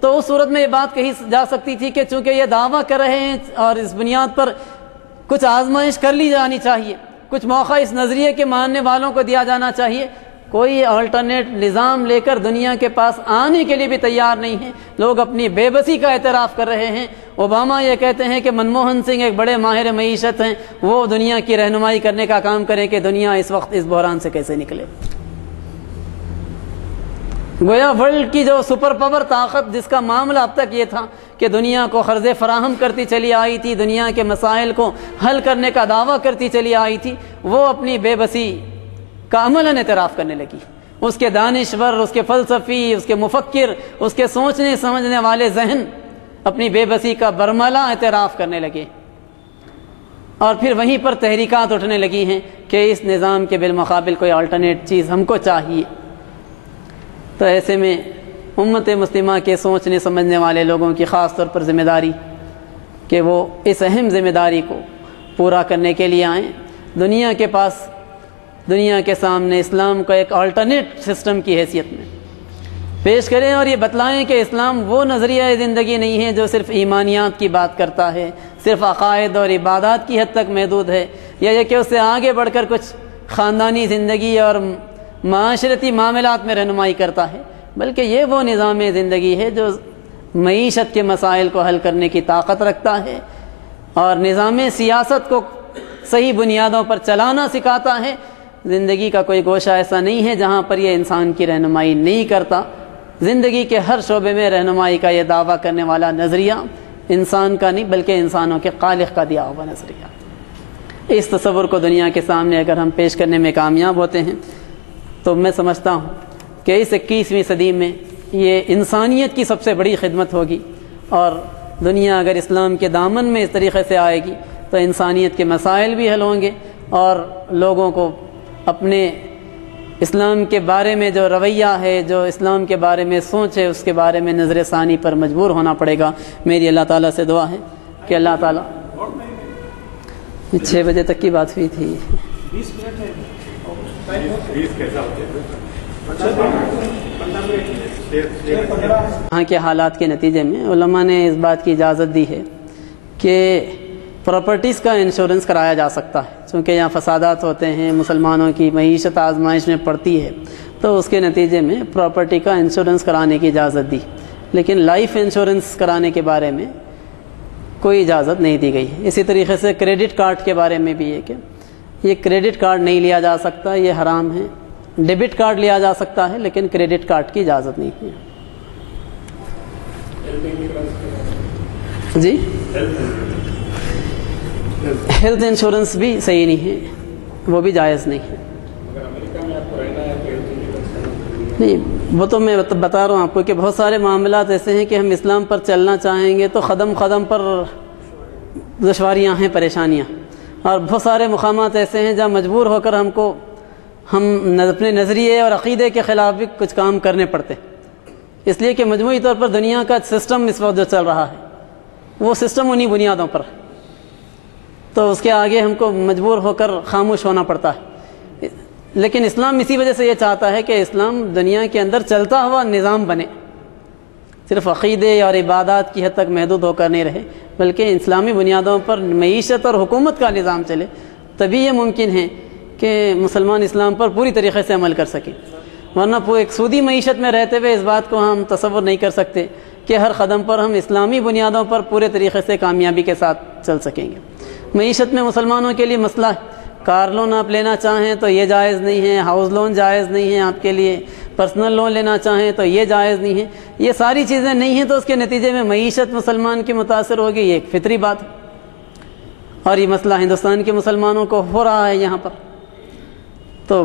تو اس صورت میں یہ بات کہی جا سکتی تھی کہ چونکہ یہ دعویٰ کر رہے ہیں اور اس بنیاد پر کچھ آزمائش کر لی جانی چاہیے، کچھ موقع اس نظریے کے ماننے والوں کو دیا جانا چاہیے، کوئی آلٹرنیٹ نظام لے کر دنیا کے پاس آنے کے لیے بھی تیار نہیں ہے۔ لوگ اپنی بے بسی کا اعتراف کر رہے ہیں۔ اوباما یہ کہتے ہیں کہ منموہن سنگھ ایک بڑے ماہر معیشت ہیں، وہ دنیا کی رہنمائی کرنے کا کام کریں کہ دنیا اس وقت اس بحران سے کیسے نکلے۔ گویا ورلڈ کی جو سپر پاور طاقت جس کا معاملہ اب تک یہ تھا کہ دنیا کو قرضے فراہم کرتی چلی آئی تھی، دنیا کے مسائل کو حل کرنے کا دعویٰ کرتی چلی آئی تھی، وہ اپنی بے بسی کا عملاً اعتراف کرنے لگی۔ اس کے دانشور، اس کے فلسفی، اس کے مفکر، اس کے سوچنے سمجھنے والے ذہن اپنی بے بسی کا برملا اعتراف کرنے لگے، اور پھر وہیں پر تحریکات اٹھنے لگی ہیں کہ اس نظام کے بالمقابل کوئی آلٹرنیٹ چیز ہم کو چاہیے۔ تو ایسے میں امت مسلمہ کے سوچنے سمجھنے والے لوگوں کی خاص طور پر ذمہ داری کہ وہ اس اہم ذمہ داری کو پورا کرنے کے لیے آئیں، دنیا کے پاس، دنیا کے سامنے اسلام کو ایک آلٹرنیٹ سسٹم کی حیثیت میں پیش کریں، اور یہ بتلائیں کہ اسلام وہ نظریہ زندگی نہیں ہے جو صرف ایمانیات کی بات کرتا ہے، صرف عقائد اور عبادات کی حد تک محدود ہے، یا یہ کہ اس سے آگے بڑھ کر کچھ خاندانی زندگی اور معاشرتی معاملات میں رہنمائی کرتا ہے، بلکہ یہ وہ نظام زندگی ہے جو معیشت کے مسائل کو حل کرنے کی طاقت رکھتا ہے اور نظام سیاست کو صحیح بنیادوں پر چلانا سکھاتا ہے۔ زندگی کا کوئی گوشہ ایسا نہیں ہے جہاں پر یہ انسان کی رہنمائی نہیں کرتا۔ زندگی کے ہر شعبے میں رہنمائی کا یہ دعویٰ کرنے والا نظریہ انسان کا نہیں بلکہ انسانوں کے خالق کا دیا ہوا نظریہ۔ اس تصور کو دنیا کے سامنے اگر ہم پیش کرنے میں کامیاب ہوتے ہیں تو میں سمجھتا ہوں کہ اس 21ویں صدی میں یہ انسانیت کی سب سے بڑی خدمت ہوگی، اور دنیا اگر اسلام کے دامن میں اس طریقے سے آئے گی تو انسانیت کے مسائل بھی حل ہوں گے، اور لوگوں کو اپنے اسلام کے بارے میں جو رویہ ہے، جو اسلام کے بارے میں سوچ ہے، اس کے بارے میں نظر ثانی پر مجبور ہونا پڑے گا۔ میری اللہ تعالیٰ سے دعا ہے کہ اللہ تعالیٰ 6 بجے تک کی بات ہوئی تھی، وہاں کے حالات کے نتیجے میں علماء نے اس بات کی اجازت دی ہے کہ پراپرٹیز کا انشورنس کرایا جا سکتا ہے، چونکہ یہاں فسادات ہوتے ہیں، مسلمانوں کی معیشت آزمائش میں پڑتی ہے، تو اس کے نتیجے میں پراپرٹی کا انشورنس کرانے کی اجازت دی، لیکن لائف انشورنس کرانے کے بارے میں کوئی اجازت نہیں دی گئی۔ اسی طریقے سے کریڈٹ کارڈ کے بارے میں بھی ہے کہ یہ کریڈٹ کارڈ نہیں لیا جا سکتا، یہ حرام ہے۔ ڈیبٹ کارڈ لیا جا سکتا ہے لیکن کریڈٹ کارڈ کی اجازت نہیں ہے۔ جی ہیلتھ انشورنس بھی صحیح نہیں ہے، وہ بھی جائز نہیں ہے۔ نہیں، وہ تو میں بتا رہا ہوں آپ کو کہ بہت سارے معاملات ایسے ہیں کہ ہم اسلام پر چلنا چاہیں گے تو قدم قدم پر دشواریاں ہیں، پریشانیاں، اور بہت سارے مقامات ایسے ہیں جہاں مجبور ہو کر ہم اپنے نظریے اور عقیدے کے خلاف بھی کچھ کام کرنے پڑتے، اس لیے کہ مجموعی طور پر دنیا کا سسٹم اس وقت جو چل رہا ہے وہ سسٹم انہی بنیادوں پر، تو اس کے آگے ہم کو مجبور ہو کر خاموش ہونا پڑتا ہے۔ لیکن اسلام اسی وجہ سے یہ چاہتا ہے کہ اسلام دنیا کے اندر چلتا ہوا نظام بنے، صرف عقیدے اور عبادات کی حد تک محدود ہو کر نہیں رہے، بلکہ اسلامی بنیادوں پر معیشت اور حکومت کا نظام چلے، تبھی یہ ممکن ہے کہ مسلمان اسلام پر پوری طریقے سے عمل کر سکیں، ورنہ ایک سودی معیشت میں رہتے ہوئے اس بات کو ہم تصور نہیں کر سکتے کہ ہر قدم پر ہم اسلامی بنیادوں پر پورے طریقے سے کامیابی کے ساتھ چل سکیں گے۔ معیشت میں مسلمانوں کے لیے مسئلہ ہے، کار لون آپ لینا چاہیں تو یہ جائز نہیں ہے، ہاؤس لون جائز نہیں ہے آپ کے لیے، پرسنل لون لینا چاہیں تو یہ جائز نہیں ہے، یہ ساری چیزیں نہیں ہیں، تو اس کے نتیجے میں معیشت مسلمان کی متاثر ہوگی، یہ ایک فطری بات ہے، اور یہ مسئلہ ہندوستان کے مسلمانوں کو ہو رہا ہے یہاں پر۔ تو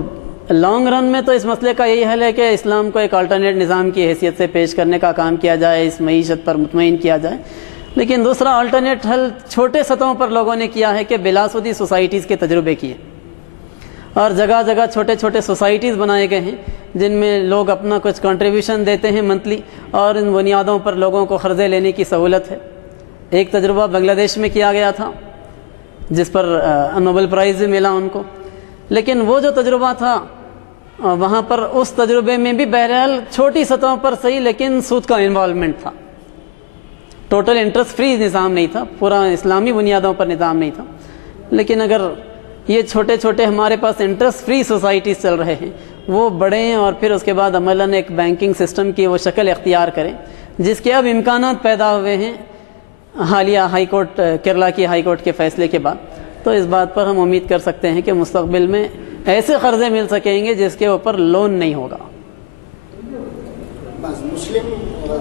لانگ رن میں تو اس مسئلے کا یہی حل ہے کہ اسلام کو ایک الٹرنیٹ نظام کی حیثیت سے پیش کرنے کا کام کیا جائے، اس معیشت پر مطمئن کیا جائے۔ لیکن دوسرا الٹرنیٹ حل چھوٹے سطحوں پر لوگوں نے کیا ہے کہ بلا سودی سوسائٹیز کے تجربے کیے، اور جگہ جگہ چھوٹے چھوٹے سوسائٹیز بنائے گئے ہیں جن میں لوگ اپنا کچھ کنٹریبیوشن دیتے ہیں منتھلی، اور ان بنیادوں پر لوگوں کو قرضے لینے کی سہولت ہے۔ ایک تجربہ بنگلہ دیش میں کیا گیا تھا جس پر نوبل پرائز بھی ملا ان کو، لیکن وہ جو تجربہ تھا وہاں پر اس تجربے میں بھی بہرحال چھوٹی سطحوں پر صحیح لیکن سود کا انوالومنٹ تھا، ٹوٹل انٹرسٹ فری نظام نہیں تھا، پورا اسلامی بنیادوں پر نظام نہیں تھا۔ لیکن اگر یہ چھوٹے چھوٹے ہمارے پاس انٹرسٹ فری سوسائٹیز چل رہے ہیں، وہ بڑھیں اور پھر اس کے بعد عملاً ایک بینکنگ سسٹم کی وہ شکل اختیار کریں جس کے اب امکانات پیدا ہوئے ہیں حالیہ ہائی کورٹ، کیرلا کی ہائی کورٹ کے فیصلے کے بعد، تو اس بات پر ہم امید کر سکتے ہیں کہ مستقبل میں ایسے قرضے مل سکیں گے جس کے اوپر لون نہیں ہوگا۔ مسلم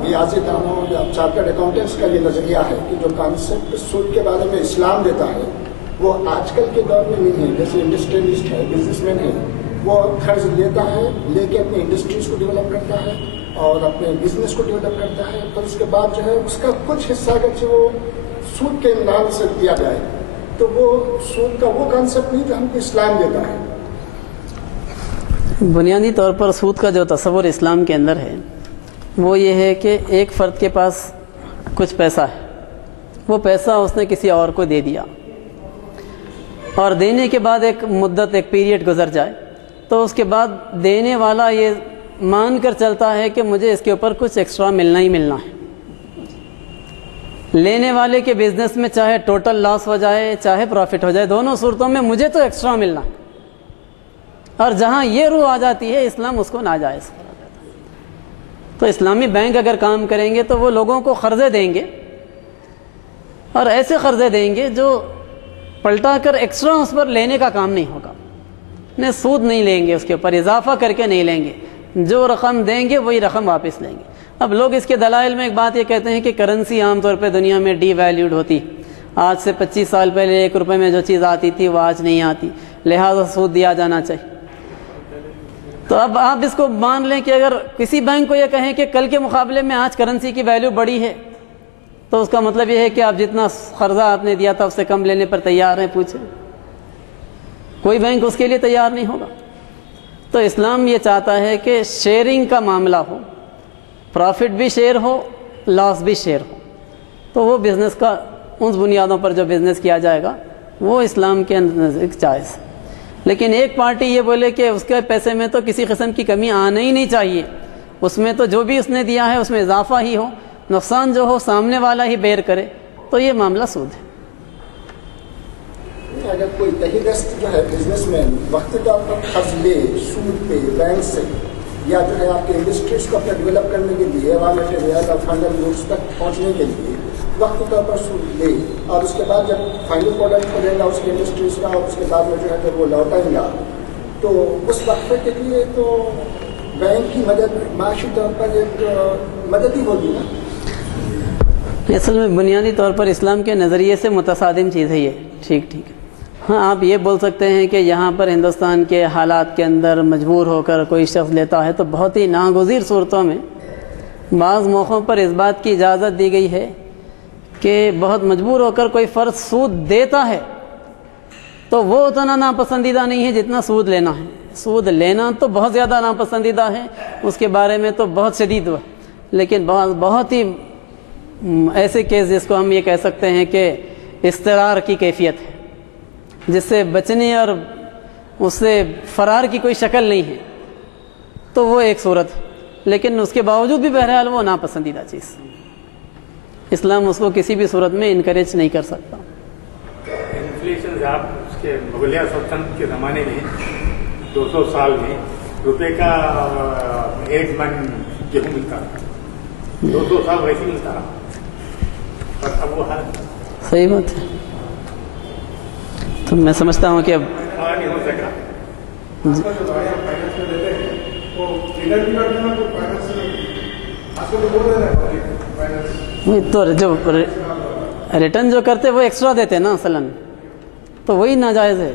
ریاضی دانوں یا چارٹرڈ اکاؤنٹنٹس کا یہ نظریہ ہے کہ جو کانسیپٹ سود کے بارے میں اسلام دیتا ہے وہ آج کل کے دور میں نہیں ہے۔ جیسے انڈسٹریلسٹ ہے، بزنس مین ہے، وہ قرض لیتا ہے، لے کے اپنی انڈسٹریز کو ڈیولپ کرتا ہے اور اپنے بزنس کو ڈیولپ کرتا ہے، تو اس کے بعد جو ہے اس کا کچھ حصہ اگرچہ وہ سود کے نام سے دیا جائے تو وہ سود کا وہ کانسیپٹ نہیں جو ہم کو اسلام دیتا ہے۔ بنیادی طور پر سود کا جو تصور اسلام کے اندر ہے وہ یہ ہے کہ ایک فرد کے پاس کچھ پیسہ ہے، وہ پیسہ اس نے کسی اور کو دے دیا، اور دینے کے بعد ایک مدت، ایک پیریڈ گزر جائے تو اس کے بعد دینے والا یہ مان کر چلتا ہے کہ مجھے اس کے اوپر کچھ ایکسٹرا ملنا ہی ملنا ہے۔ لینے والے کے بزنس میں چاہے ٹوٹل لاس ہو جائے چاہے پروفٹ ہو جائے، دونوں صورتوں میں مجھے تو ایکسٹرا ملنا ہے، اور جہاں یہ روح آ جاتی ہے اسلام اس کو ناجائز کرا دیتا ہے۔ تو اسلامی بینک اگر کام کریں گے تو وہ لوگوں کو قرضے دیں گے، اور ایسے قرضے دیں گے جو پلٹا کر ایکسٹرا اس پر لینے کا کام نہیں ہوگا، نہیں سود نہیں لیں گے، اس کے اوپر اضافہ کر کے نہیں لیں گے، جو رقم دیں گے وہی رقم واپس لیں گے۔ اب لوگ اس کے دلائل میں ایک بات یہ کہتے ہیں کہ کرنسی عام طور پہ دنیا میں ڈی ویلیوڈ ہوتی، آج سے 25 سال پہلے 1 روپے میں جو چیز آتی تھی وہ آج نہیں آتی، لہذا سود دیا جانا چاہیے۔ تو اب آپ اس کو مان لیں کہ اگر کسی بینک کو یہ کہیں کہ کل کے مقابلے میں آج کرنسی کی ویلیو بڑی ہے، تو اس کا مطلب یہ ہے کہ آپ جتنا قرضہ آپ نے دیا تھا اس سے کم لینے پر تیار ہیں؟ پوچھیں، کوئی بینک اس کے لیے تیار نہیں ہوگا۔ تو اسلام یہ چاہتا ہے کہ شیئرنگ کا معاملہ ہو، پرافٹ بھی شیئر ہو، لاس بھی شیئر ہو، تو وہ بزنس کا ان بنیادوں پر جو بزنس کیا جائے گا وہ اسلام کے نزدیک جائز۔ لیکن ایک پارٹی یہ بولے کہ اس کے پیسے میں تو کسی قسم کی کمی آنا ہی نہیں چاہیے، اس میں تو جو بھی اس نے دیا ہے اس میں اضافہ ہی ہو، نقصان جو ہو سامنے والا ہی بیئر کرے، تو یہ معاملہ سود ہے۔ اگر کوئی تحت دست جو ہے بزنس مین وقت طور پر قرض لے سود پہ بینک سے، یا جو ہے آپ کے انڈسٹریز کو اپنا ڈیولپ کرنے کے لیے را مٹیریل اور فائنل گوڈس تک پہنچنے کے لیے وقت طور پر سود لے، اور اس کے بعد جب فائنل پروڈکٹ ملے گا اس کے انڈسٹریز کا، اور اس کے بعد میں جو ہے جب وہ لوٹائیں گا، تو اس وقفے کے لیے تو بینک کی مدد معاشی طور پر ایک مدد ہی ہوگی نا۔ اصل میں بنیادی طور پر اسلام کے نظریے سے متصادم چیز ہے یہ، ٹھیک ہے۔ ہاں آپ یہ بول سکتے ہیں کہ یہاں پر ہندوستان کے حالات کے اندر مجبور ہو کر کوئی شخص لیتا ہے تو بہت ہی ناگزیر صورتوں میں بعض موقعوں پر اس بات کی اجازت دی گئی ہے کہ بہت مجبور ہو کر کوئی فرد سود دیتا ہے تو وہ اتنا ناپسندیدہ نہیں ہے جتنا سود لینا ہے۔ سود لینا تو بہت زیادہ ناپسندیدہ ہے، اس کے بارے میں تو بہت شدید ہوا، لیکن بہت ہی ایسے کیس جس کو ہم یہ کہہ سکتے ہیں کہ اضطرار کی کیفیت ہے، جس سے بچنے اور اس سے فرار کی کوئی شکل نہیں ہے، تو وہ ایک صورت ہے، لیکن اس کے باوجود بھی بہرحال وہ ناپسندیدہ چیز، اسلام اس کو کسی بھی صورت میں انکریج نہیں کر سکتا۔ انفلیشن آپ اس کے مغلیہ سلطنت کے زمانے میں 200 سال میں روپے کا 1 من گیہوں ملتا تھا، 200 سال ویسے ملتا رہا، اور اب وہ حال صحیح بات ہے۔ تو میں سمجھتا ہوں کہ اب نہیں ہو سکا۔ تو جو ریٹرن جو کرتے وہ ایکسٹرا دیتے نا اصلاً، تو وہی ناجائز ہے،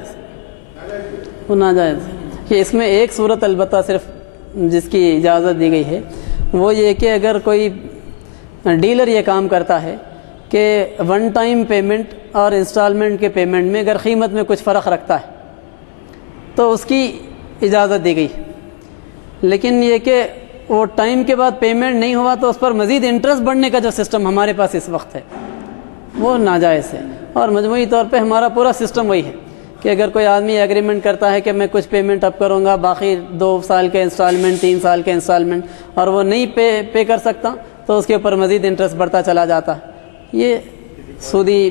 وہ ناجائز ہے۔ کہ اس میں ایک صورت البتہ صرف جس کی اجازت دی گئی ہے وہ یہ کہ اگر کوئی ڈیلر یہ کام کرتا ہے کہ ون ٹائم پیمنٹ اور انسٹالمنٹ کے پیمنٹ میں اگر قیمت میں کچھ فرق رکھتا ہے تو اس کی اجازت دی گئی، لیکن یہ کہ وہ ٹائم کے بعد پیمنٹ نہیں ہوا تو اس پر مزید انٹرسٹ بڑھنے کا جو سسٹم ہمارے پاس اس وقت ہے وہ ناجائز ہے۔ اور مجموعی طور پہ ہمارا پورا سسٹم وہی ہے کہ اگر کوئی آدمی ایگریمنٹ کرتا ہے کہ میں کچھ پیمنٹ اب کروں گا، باقی 2 سال کے انسٹالمنٹ، 3 سال کے انسٹالمنٹ، اور وہ نہیں پے کر سکتا تو اس کے اوپر مزید انٹرسٹ بڑھتا چلا جاتا ہے، یہ سودی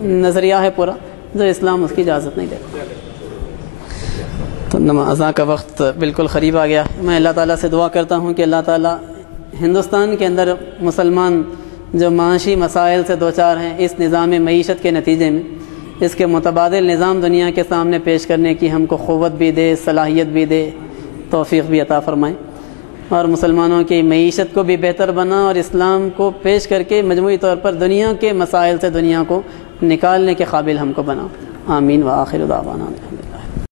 نظریہ ہے پورا، جو اسلام اس کی اجازت نہیں دیتا۔ تو نمازاں کا وقت بالکل قریب آ گیا۔ میں اللہ تعالیٰ سے دعا کرتا ہوں کہ اللہ تعالیٰ ہندوستان کے اندر مسلمان جو معاشی مسائل سے دوچار ہیں اس نظام معیشت کے نتیجے میں، اس کے متبادل نظام دنیا کے سامنے پیش کرنے کی ہم کو قوت بھی دے، صلاحیت بھی دے، توفیق بھی عطا فرمائے، اور مسلمانوں کی معیشت کو بھی بہتر بنا اور اسلام کو پیش کر کے مجموعی طور پر دنیا کے مسائل سے دنیا کو نکالنے کے قابل ہم کو بنا۔ آمین و آخر دعوانا۔